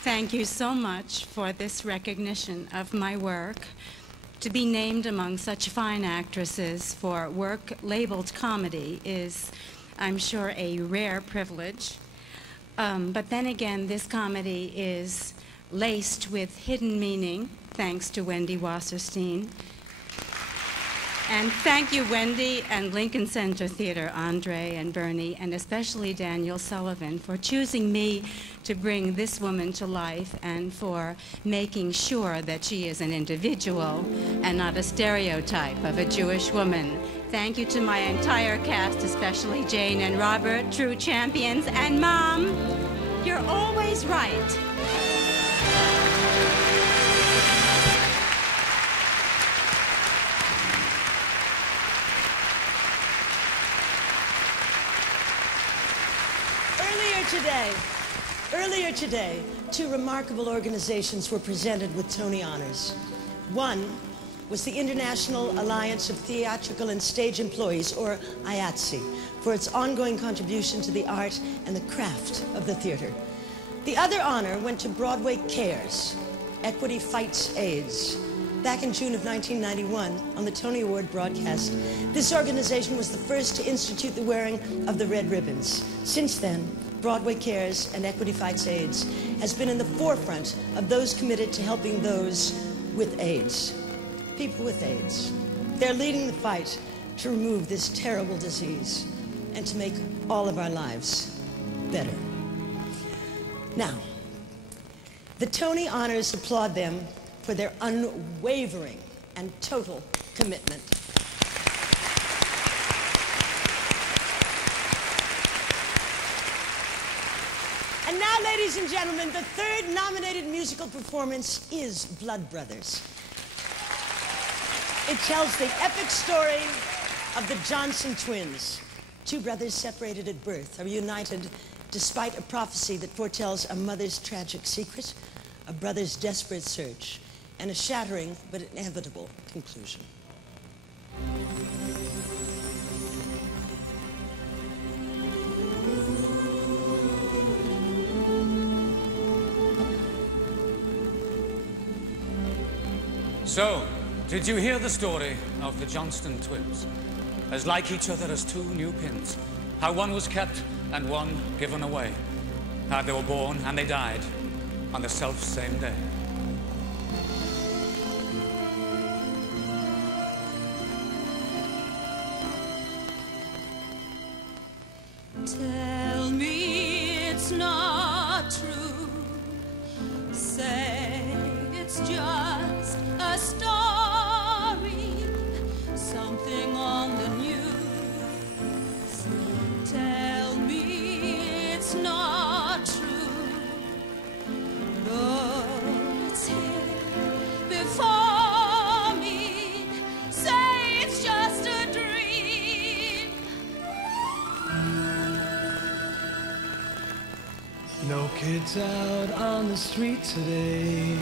Thank you so much for this recognition of my work. To be named among such fine actresses for work labeled comedy is, I'm sure, a rare privilege. But then again, this comedy is laced with hidden meaning, thanks to Wendy Wasserstein. And thank you, Wendy and Lincoln Center Theater, Andre and Bernie, and especially Daniel Sullivan, for choosing me to bring this woman to life and for making sure that she is an individual and not a stereotype of a Jewish woman. Thank you to my entire cast, especially Jane and Robert, true champions, and Mom, you're always right. Earlier today, two remarkable organizations were presented with Tony honors. One was the International Alliance of Theatrical and Stage Employees, or IATSE, for its ongoing contribution to the art and the craft of the theater. The other honor went to Broadway Cares, Equity Fights AIDS. Back in June of 1991, on the Tony Award broadcast, this organization was the first to institute the wearing of the red ribbons. Since then, Broadway Cares and Equity Fights AIDS has been in the forefront of those committed to helping those with AIDS, people with AIDS. They're leading the fight to remove this terrible disease and to make all of our lives better. Now, the Tony honors applaud them for their unwavering and total commitment. And now, ladies and gentlemen, the third nominated musical performance is Blood Brothers. It tells the epic story of the Johnson twins. Two brothers separated at birth are united despite a prophecy that foretells a mother's tragic secret, a brother's desperate search, and a shattering but inevitable conclusion. So, did you hear the story of the Johnston twins? as like each other as two new pins. How one was kept and one given away. How they were born and they died on the self-same day. Tell me it's not true. Say it's just a story, something on the news. Tell me it's not true. Though it's here before me, say it's just a dream. No kids out on the street today.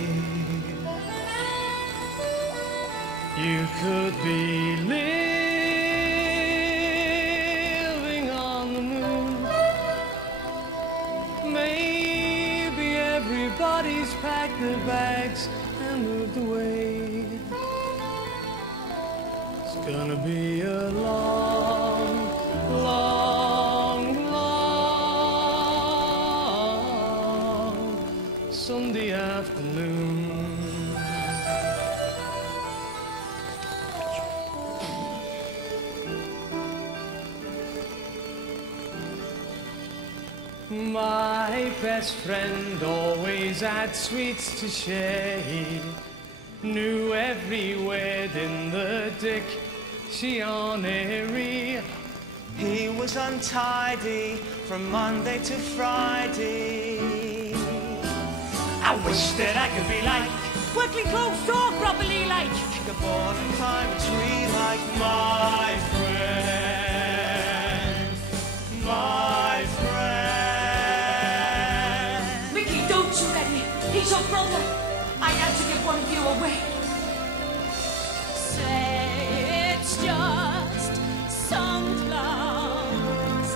You could be living on the moon. Maybe everybody's packed their bags and moved away. It's gonna be a long, long, long Sunday afternoon. My best friend always had sweets to share. He knew every word in the dictionary. He was untidy from Monday to Friday. I wish that I could be like, quickly close door properly like the born and climb a tree like my friend, my friend. Mickey, don't shoot at me. He's your brother. I had to give one of you away. Say it's just some clowns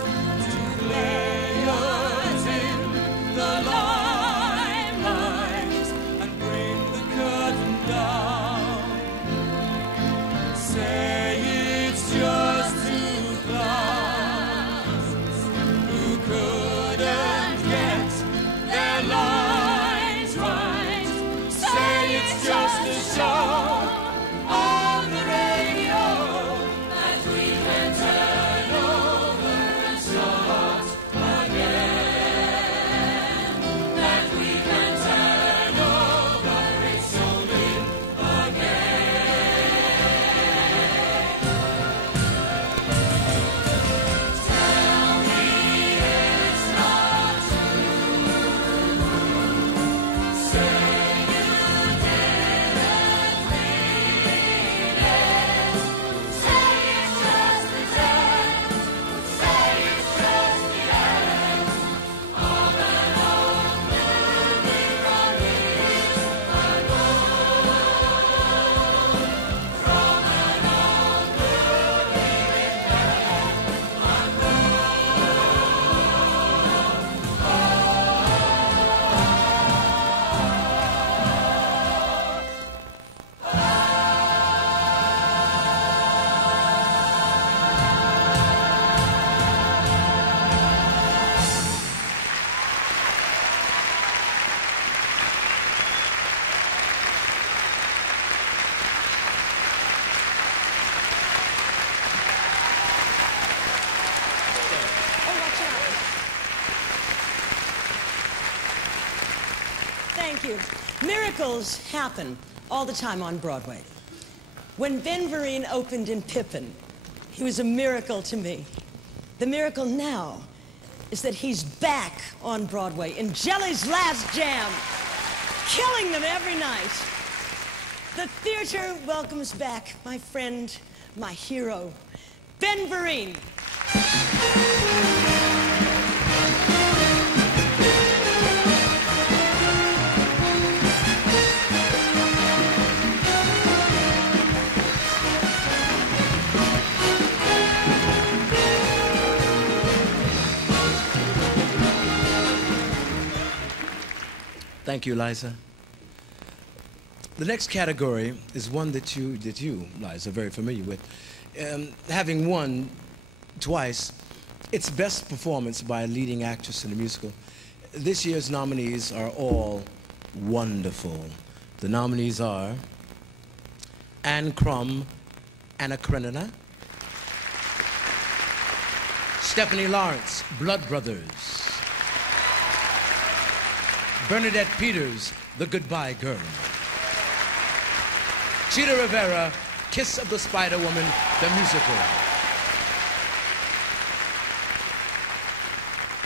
to play us in the limelight and bring the curtain down. Say it's just two clowns who couldn't get their lines right. Say it's just a show on the radio that we can turn over and start again. That we can turn over its only again. Tell me it's not true. Say you didn't mean it. Say it's just the dead. Say it's just the end of an old movie running from an old Thank you. Miracles happen all the time on Broadway. When Ben Vereen opened in Pippin, he was a miracle to me. The miracle now is that he's back on Broadway in Jelly's Last Jam, killing them every night. The theater welcomes back my friend, my hero, Ben Vereen. Thank you, Liza. The next category is one that you, Liza, are very familiar with. having won twice, it's Best Performance by a Leading Actress in a Musical. This year's nominees are all wonderful. The nominees are Anne Crumb, Anna Karenina, Stephanie Lawrence, Blood Brothers, Bernadette Peters, The Goodbye Girl, Chita Rivera, Kiss of the Spider Woman, the musical.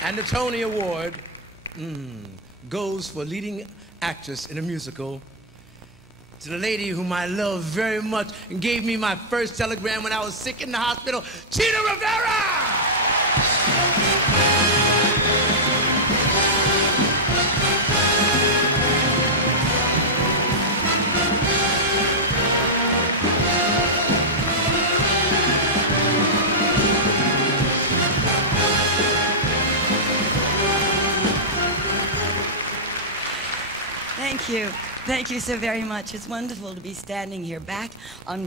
And the Tony Award goes for Leading Actress in a Musical to the lady whom I love very much and gave me my first telegram when I was sick in the hospital, Chita Rivera! Thank you. Thank you so very much. It's wonderful to be standing here back on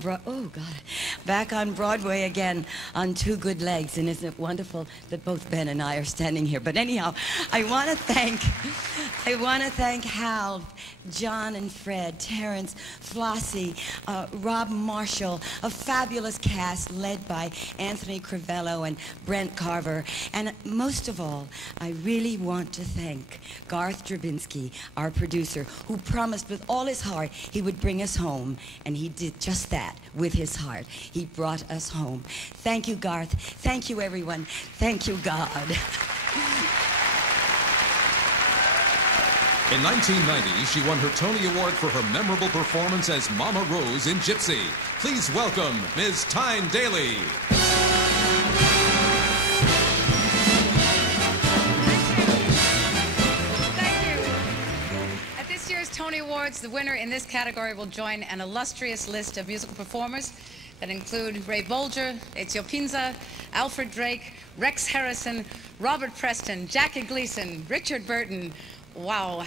back on Broadway again on two good legs. And isn't it wonderful that both Ben and I are standing here? But anyhow, I want to thank Hal, John and Fred, Terrence, Flossie, Rob Marshall, a fabulous cast led by Anthony Crivello and Brent Carver. And most of all, I really want to thank Garth Drabinsky, our producer, who promised with all his heart he would bring us home. And he did just that with his heart. He brought us home. Thank you, Garth. Thank you, everyone. Thank you, God. In 1990, she won her Tony Award for her memorable performance as Mama Rose in Gypsy. Please welcome Ms. Tyne Daly. Tony Awards, the winner in this category will join an illustrious list of musical performers that include Ray Bolger, Ezio Pinza, Alfred Drake, Rex Harrison, Robert Preston, Jackie Gleason, Richard Burton. Wow.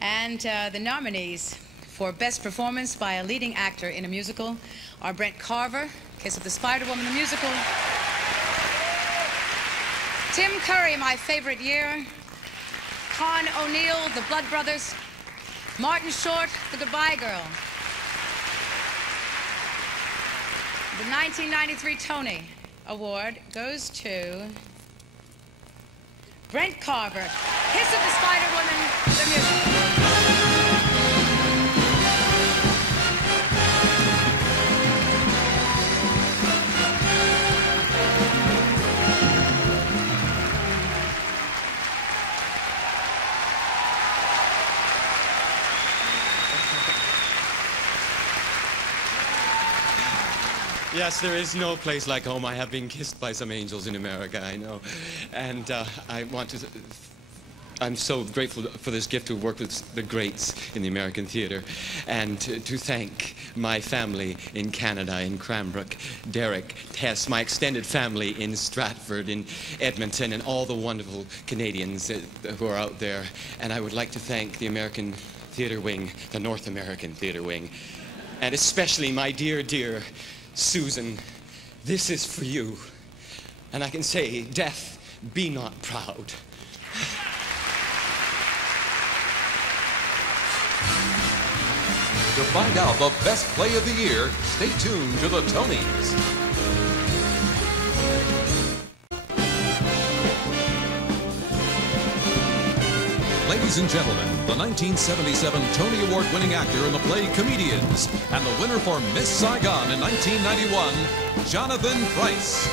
And the nominees for Best Performance by a Leading Actor in a Musical are Brent Carver, Kiss of the Spider Woman, the musical, Tim Curry, My Favorite Year, Kahn O'Neill, The Blood Brothers, Martin Short, The Goodbye Girl. The 1993 Tony Award goes to Brent Carver, Kiss of the Spider Woman, the musical. Yes, there is no place like home. I have been kissed by some angels in America, I know. And I want to... I'm so grateful for this gift to work with the greats in the American theater, and to thank my family in Canada, in Cranbrook, Derek, Tess, my extended family in Stratford, in Edmonton, and all the wonderful Canadians who are out there. And I would like to thank the American Theater Wing, the North American Theater Wing, and especially my dear, dear Susan. This is for you. And I can say, death, be not proud. To find out the best play of the year, stay tuned to the Tonys. Ladies and gentlemen, the 1977 Tony Award-winning actor in the play Comedians, and the winner for Miss Saigon in 1991, Jonathan Pryce.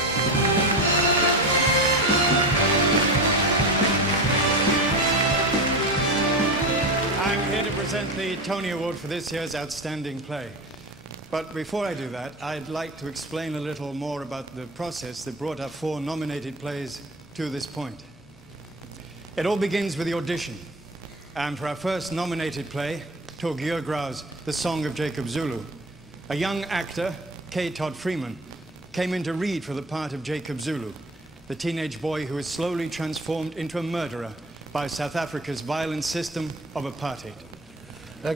I'm here to present the Tony Award for this year's Outstanding Play. But before I do that, I'd like to explain a little more about the process that brought our 4 nominated plays to this point. It all begins with the audition. And for our first nominated play, Tog Yergrau's The Song of Jacob Zulu, a young actor, K. Todd Freeman, came in to read for the part of Jacob Zulu, the teenage boy who is slowly transformed into a murderer by South Africa's violent system of apartheid.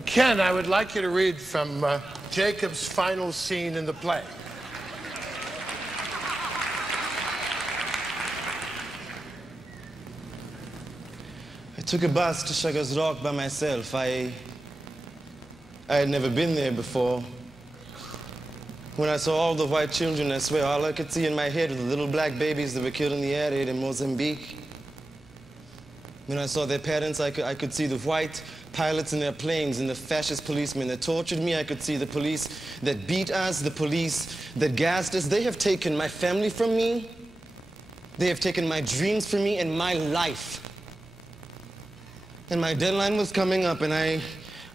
Ken, I would like you to read from Jacob's final scene in the play. took a bus to Sugar's Rock by myself. I had never been there before. When I saw all the white children, I swear, all I could see in my head were the little black babies that were killed in the air raid in Mozambique. When I saw their parents, I could see the white pilots in their planes and the fascist policemen that tortured me. I could see the police that beat us, the police that gassed us. They have taken my family from me. They have taken my dreams from me and my life. And my deadline was coming up, and I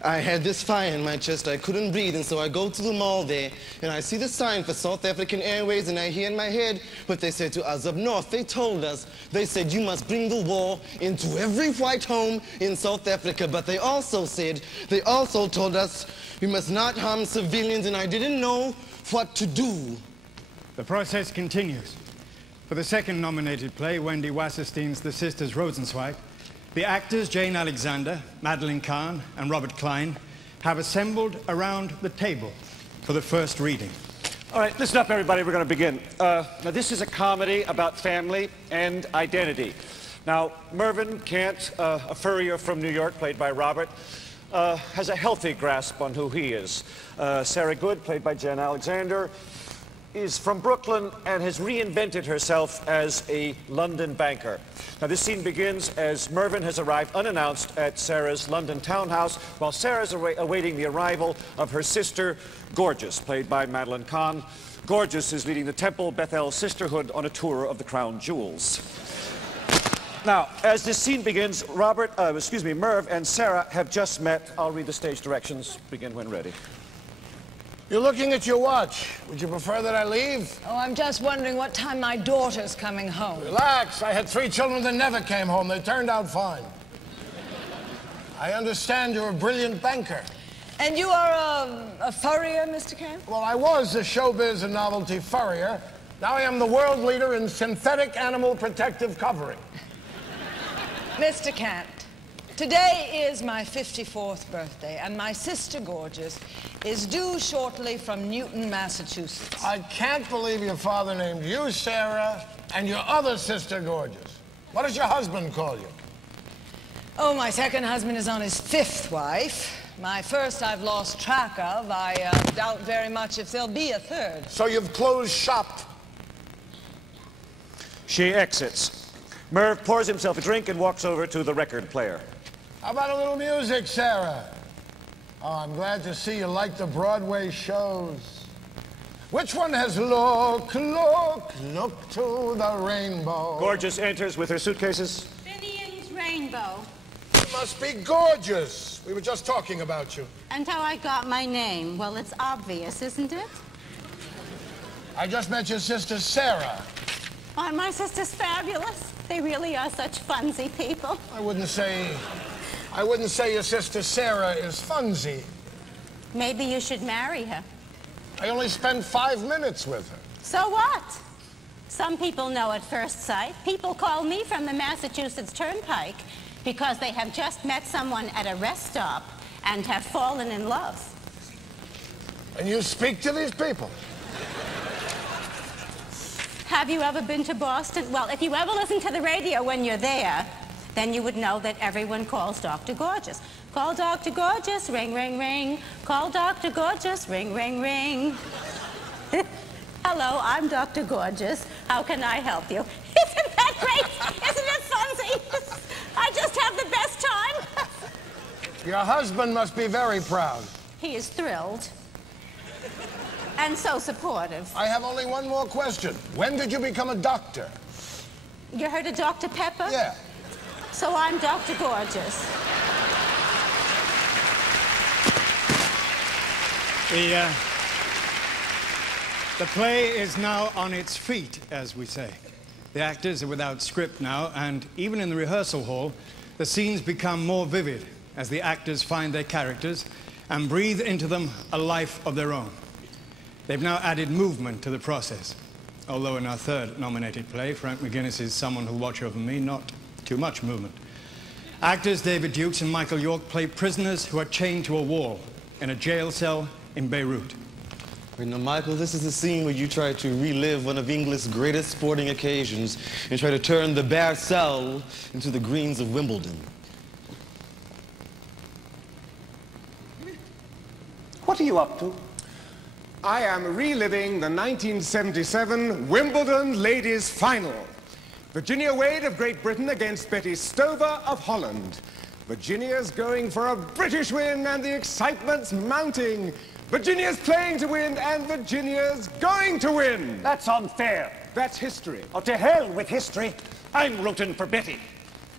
had this fire in my chest. I couldn't breathe, and so I go to the mall there, and I see the sign for South African Airways, and I hear in my head what they said to us up north. They told us, they said, you must bring the war into every white home in South Africa. But they also told us, we must not harm civilians, and I didn't know what to do. The process continues. For the second nominated play, Wendy Wasserstein's The Sisters Rosenzweig, the actors Jane Alexander, Madeline Kahn, and Robert Klein have assembled around the table for the first reading. All right, listen up, everybody. We're going to begin. Now, this is a comedy about family and identity. Now, Mervyn Kant, a furrier from New York, played by Robert, has a healthy grasp on who he is. Sarah Good, played by Jen Alexander, is from Brooklyn and has reinvented herself as a London banker. Now, this scene begins as Mervyn has arrived unannounced at Sarah's London townhouse, while Sarah's awaiting the arrival of her sister, Gorgeous, played by Madeline Kahn. Gorgeous is leading the Temple Bethel Sisterhood on a tour of the Crown Jewels. Now, as this scene begins, Merv and Sarah have just met. I'll read the stage directions. Begin when ready. You're looking at your watch. Would you prefer that I leave? Oh, I'm just wondering what time my daughter's coming home. Relax. I had 3 children that never came home. They turned out fine. I understand you're a brilliant banker. And you are a furrier, Mr. Kant? Well, I was a showbiz and novelty furrier. Now I am the world leader in synthetic animal protective covering. Mr. Kant, today is my 54th birthday, and my sister, Gorgeous, is due shortly from Newton, Massachusetts. I can't believe your father named you Sarah and your other sister Gorgeous. What does your husband call you? Oh, my second husband is on his 5th wife. My first I've lost track of. I doubt very much if there'll be a third. So you've closed shop? She exits. Merv pours himself a drink and walks over to the record player. How about a little music, Sarah? Oh, I'm glad to see you like the Broadway shows. Which one has look, look, look to the rainbow? Gorgeous enters with her suitcases. Finian's Rainbow. You must be Gorgeous. We were just talking about you. And how I got my name. Well, it's obvious, isn't it? I just met your sister, Sarah. Oh, my sister's fabulous. They really are such funsy people. I wouldn't say your sister Sarah is funsy. Maybe you should marry her. I only spent 5 minutes with her. So what? Some people know at first sight. People call me from the Massachusetts Turnpike because they have just met someone at a rest stop and have fallen in love. And you speak to these people? Have you ever been to Boston? Well, if you ever listen to the radio when you're there, then you would know that everyone calls Dr. Gorgeous. Call Dr. Gorgeous, ring, ring, ring. Call Dr. Gorgeous, ring, ring, ring. Hello, I'm Dr. Gorgeous. How can I help you? Isn't that great? Isn't it funsy? I just have the best time. Your husband must be very proud. He is thrilled. And so supportive. I have only one more question. When did you become a doctor? You heard of Dr. Pepper? Yeah. So I'm Dr. Gorgeous. The play is now on its feet, as we say. The actors are without script now, and even in the rehearsal hall, the scenes become more vivid as the actors find their characters and breathe into them a life of their own. They've now added movement to the process. Although in our third nominated play, Frank McGuinness is Someone Who'll Watch Over Me, not too much movement. Actors David Dukes and Michael York play prisoners who are chained to a wall in a jail cell in Beirut. Now, Michael, this is the scene where you try to relive one of England's greatest sporting occasions and try to turn the bare cell into the greens of Wimbledon. What are you up to? I am reliving the 1977 Wimbledon Ladies Final. Virginia Wade of Great Britain against Betty Stover of Holland. Virginia's going for a British win and the excitement's mounting. Virginia's playing to win and Virginia's going to win. That's unfair. That's history. Oh, to hell with history. I'm rooting for Betty.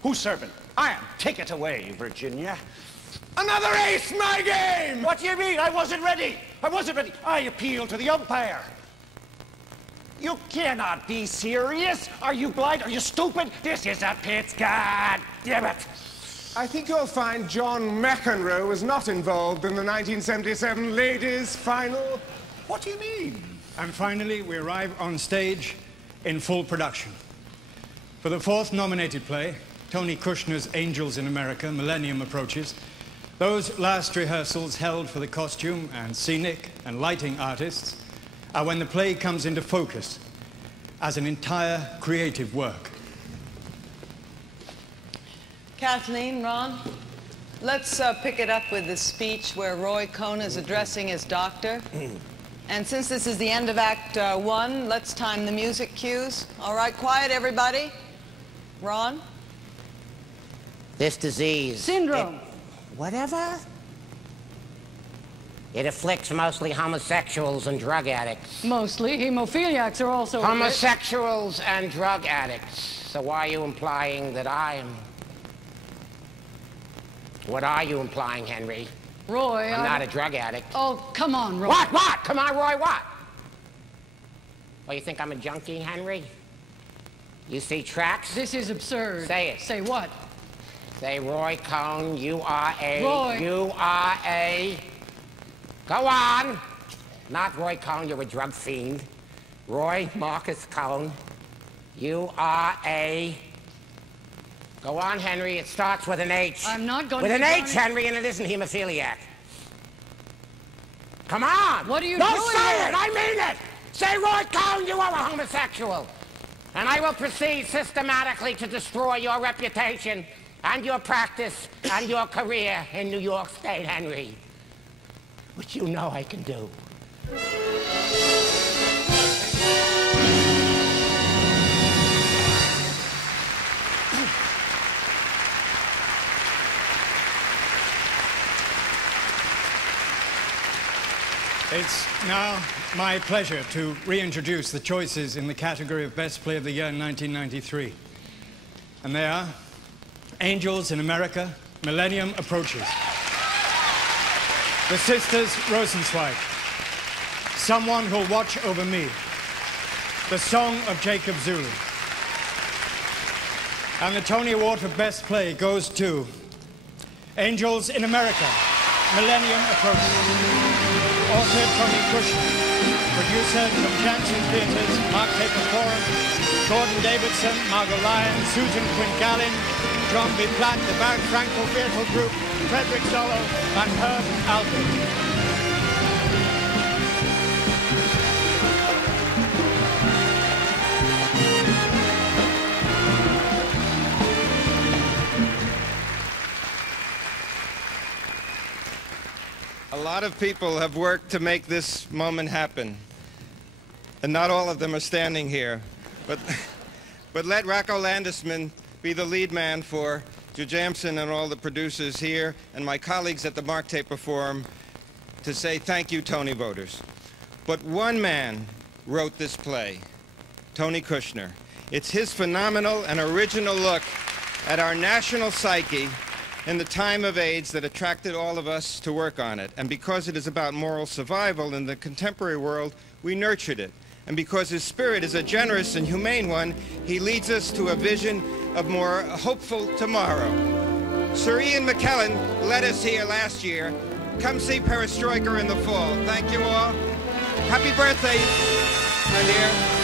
Who's serving? I am. Take it away, Virginia. Another ace, my game! What do you mean? I wasn't ready. I wasn't ready. I appeal to the umpire. You cannot be serious. Are you blind? Are you stupid? This is a pits. God damn it. I think you'll find John McEnroe was not involved in the 1977 Ladies Final. What do you mean? And finally, we arrive on stage in full production. For the fourth nominated play, Tony Kushner's Angels in America, Millennium Approaches, those last rehearsals held for the costume and scenic and lighting artists are when the play comes into focus as an entire creative work. Kathleen, Ron, let's pick it up with the speech where Roy Cohn is addressing his doctor. And since this is the end of Act 1, let's time the music cues. All right, quiet, everybody. Ron? This disease... Syndrome. Whatever? It afflicts mostly homosexuals and drug addicts. Mostly. Hemophiliacs are also... Homosexuals and drug addicts. So why are you implying that I am... What are you implying, Henry? Roy, I'm not a drug addict. Oh, come on, Roy. What? Come on, Roy, what? Oh, you think I'm a junkie, Henry? You see tracks? This is absurd. Say it. Say what? Say, Roy Cohn, you are a... Roy. You are a... Go on. Not Roy Cohn, you're a drug fiend. Roy Marcus Cohn, you are a... Go on, Henry, it starts with an H. I'm not going with to... With an H, Henry, and it isn't hemophiliac. Come on! What are you Don't doing? Don't say it! I mean it! Say, Roy Cohn, you are a homosexual. And I will proceed systematically to destroy your reputation and your practice and your career in New York State, Henry. Which you know I can do. It's now my pleasure to reintroduce the choices in the category of Best Play of the Year in 1993. And they are Angels in America, Millennium Approaches, The Sisters Rosenzweig, Someone Who'll Watch Over Me, The Song of Jacob Zulu. And the Tony Award for Best Play goes to Angels in America, Millennium Approaches. Author Tony Kushner, producer from Janssen Theatres, Mark Taper Forum, Gordon Davidson, Margot Lyon, Susan Quinn-Gallin, John B. Platt, the Barrett Frankel Theatre Group, Frederick Solo, and Herb Alpert. A lot of people have worked to make this moment happen, and not all of them are standing here. But let Rocco Landesman be the lead man for Jujamson and all the producers here and my colleagues at the Mark Taper Forum to say thank you, Tony voters. But one man wrote this play, Tony Kushner. It's his phenomenal and original look at our national psyche in the time of AIDS that attracted all of us to work on it. And because it is about moral survival in the contemporary world, we nurtured it. And because his spirit is a generous and humane one, he leads us to a vision of more hopeful tomorrow. Sir Ian McKellen led us here last year. Come see Perestroika in the fall. Thank you all. Happy birthday, my dear.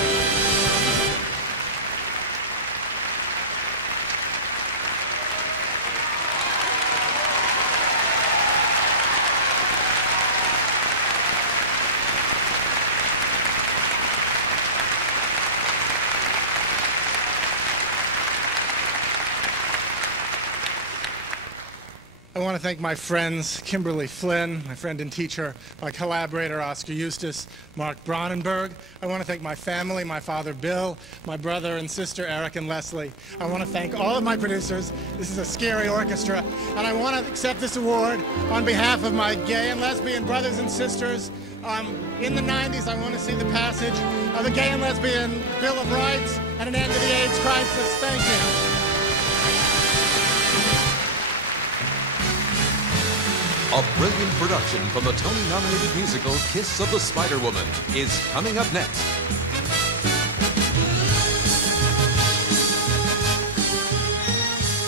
I want want to thank my friends, Kimberly Flynn, my friend and teacher, my collaborator, Oscar Eustace, Mark Bronnenberg. I want to thank my family, my father, Bill, my brother and sister, Eric and Leslie. I want to thank all of my producers. This is a scary orchestra. And I want to accept this award on behalf of my gay and lesbian brothers and sisters. In the 90s, I want to see the passage of the Gay and Lesbian Bill of Rights and an end to the AIDS crisis. Thank you. A brilliant production from the Tony-nominated musical Kiss of the Spider-Woman is coming up next.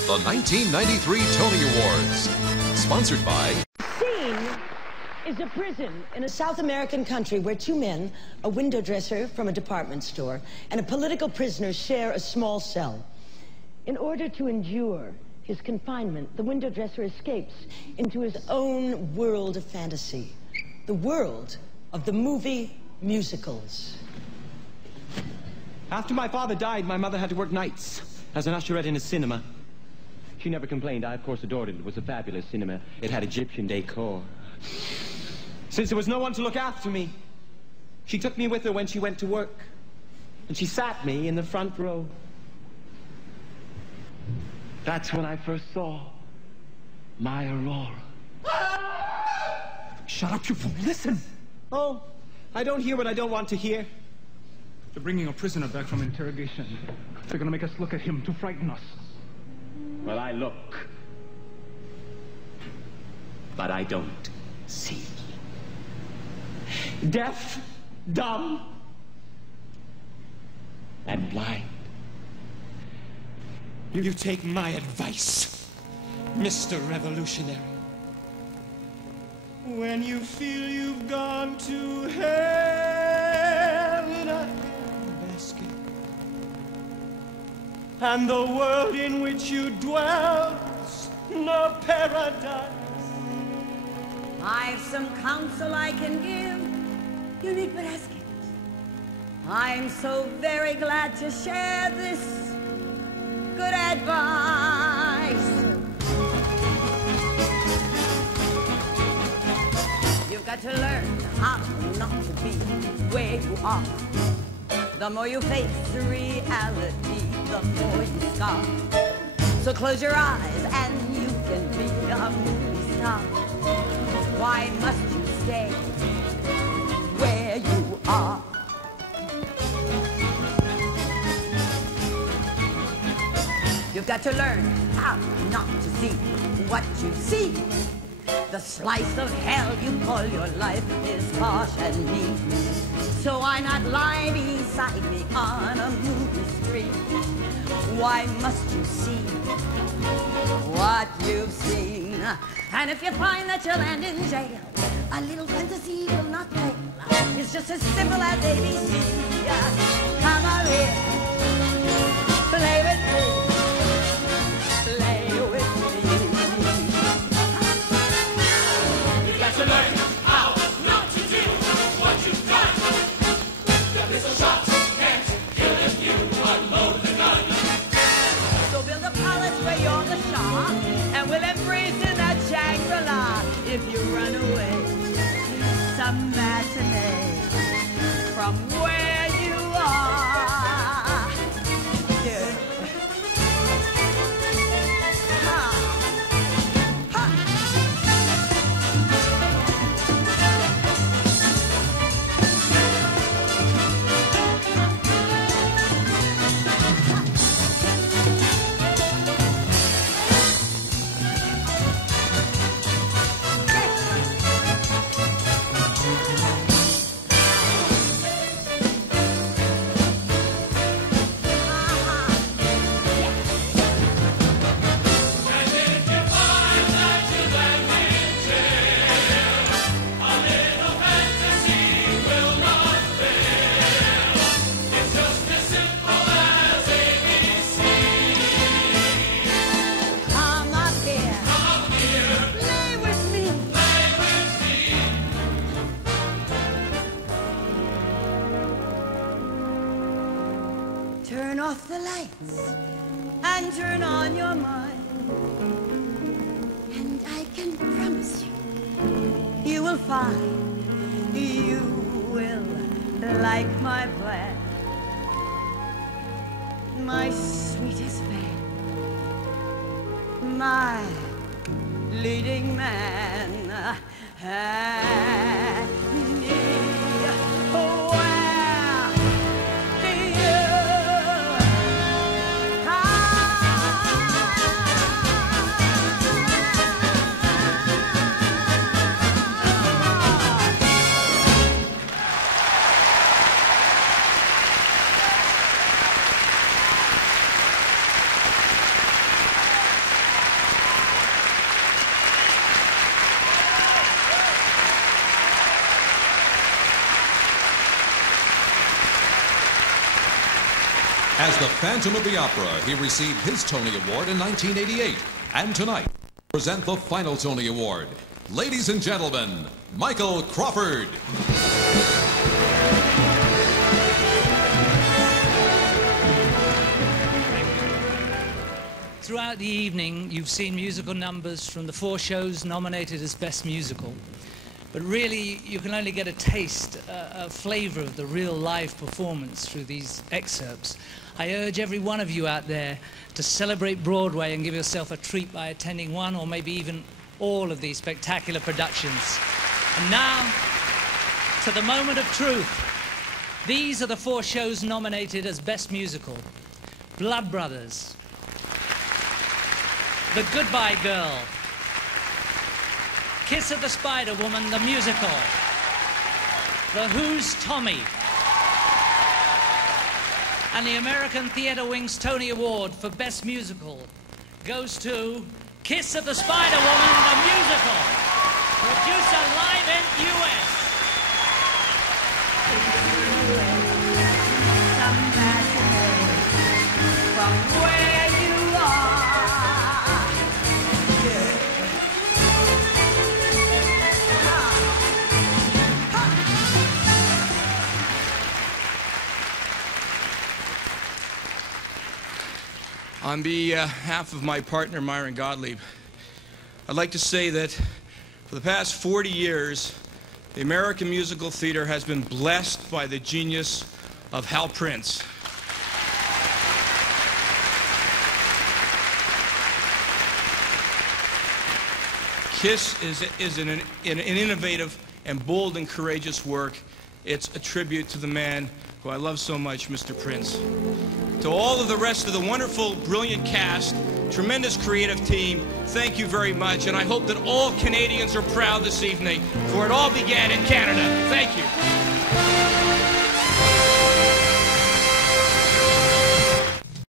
The 1993 Tony Awards, sponsored by... Scene is a prison in a South American country where two men, a window dresser from a department store, and a political prisoner share a small cell. In order to endure his confinement, the window dresser escapes into his own world of fantasy, the world of the movie musicals. After my father died, my mother had to work nights as an usherette in a cinema. She never complained. I, of course, adored it. It was a fabulous cinema. It had Egyptian decor. Since there was no one to look after me, she took me with her when she went to work, and she sat me in the front row. That's when I first saw my Aurora. Shut up, you fool. Listen. Oh, I don't hear what I don't want to hear. They're bringing a prisoner back from interrogation. They're gonna make us look at him to frighten us. Well, I look, but I don't see. Deaf, dumb, and blind. You take my advice, Mr. Revolutionary. When you feel you've gone to hell in a handbasket, and the world in which you dwell's no paradise, I've some counsel I can give. You need but ask it. I'm so very glad to share this good advice. You've got to learn how not to be where you are. The more you face the reality, the more you scar. So close your eyes and you can be a movie star. Why must you stay where you are? You've got to learn how not to see what you see. The slice of hell you call your life is harsh and mean. So why not lie beside me on a movie screen? Why must you see what you've seen? And if you find that you'll land in jail, a little fantasy will not fail. It's just as simple as ABC. Come on here, play with me. to learn how not to do what you've done. The pistol shots can't kill if you unload the gun. So build a palace where you're the Shah, and we'll embrace in that Shangri-La. If you run away, some matinee from where you are. Yeah. Turn off the lights and turn on your mind, and I can you'll find you will like my plan. My sweetest man, my leading man, and As the Phantom of the Opera, he received his Tony Award in 1988. And tonight, present the final Tony Award. Ladies and gentlemen, Michael Crawford. Throughout the evening, you've seen musical numbers from the 4 shows nominated as Best Musical. But really, you can only get a taste, a flavor of the real live performance through these excerpts. I urge every one of you out there to celebrate Broadway and give yourself a treat by attending one or maybe even all of these spectacular productions. And now, to the moment of truth. These are the 4 shows nominated as Best Musical. Blood Brothers, The Goodbye Girl, Kiss of the Spider Woman, the musical, The Who's Tommy, and the American Theatre Wing's Tony Award for Best Musical goes to Kiss of the Spider Woman, the musical, producer Live in US. From where you are. On behalf of my partner, Myron Gottlieb, I'd like to say that for the past 40 years, the American musical theater has been blessed by the genius of Hal Prince. KISS is an innovative and bold and courageous work. It's a tribute to the man who I love so much, Mr. Prince. To all of the rest of the wonderful, brilliant cast, tremendous creative team, thank you very much, and I hope that all Canadians are proud this evening, for it all began in Canada. Thank you.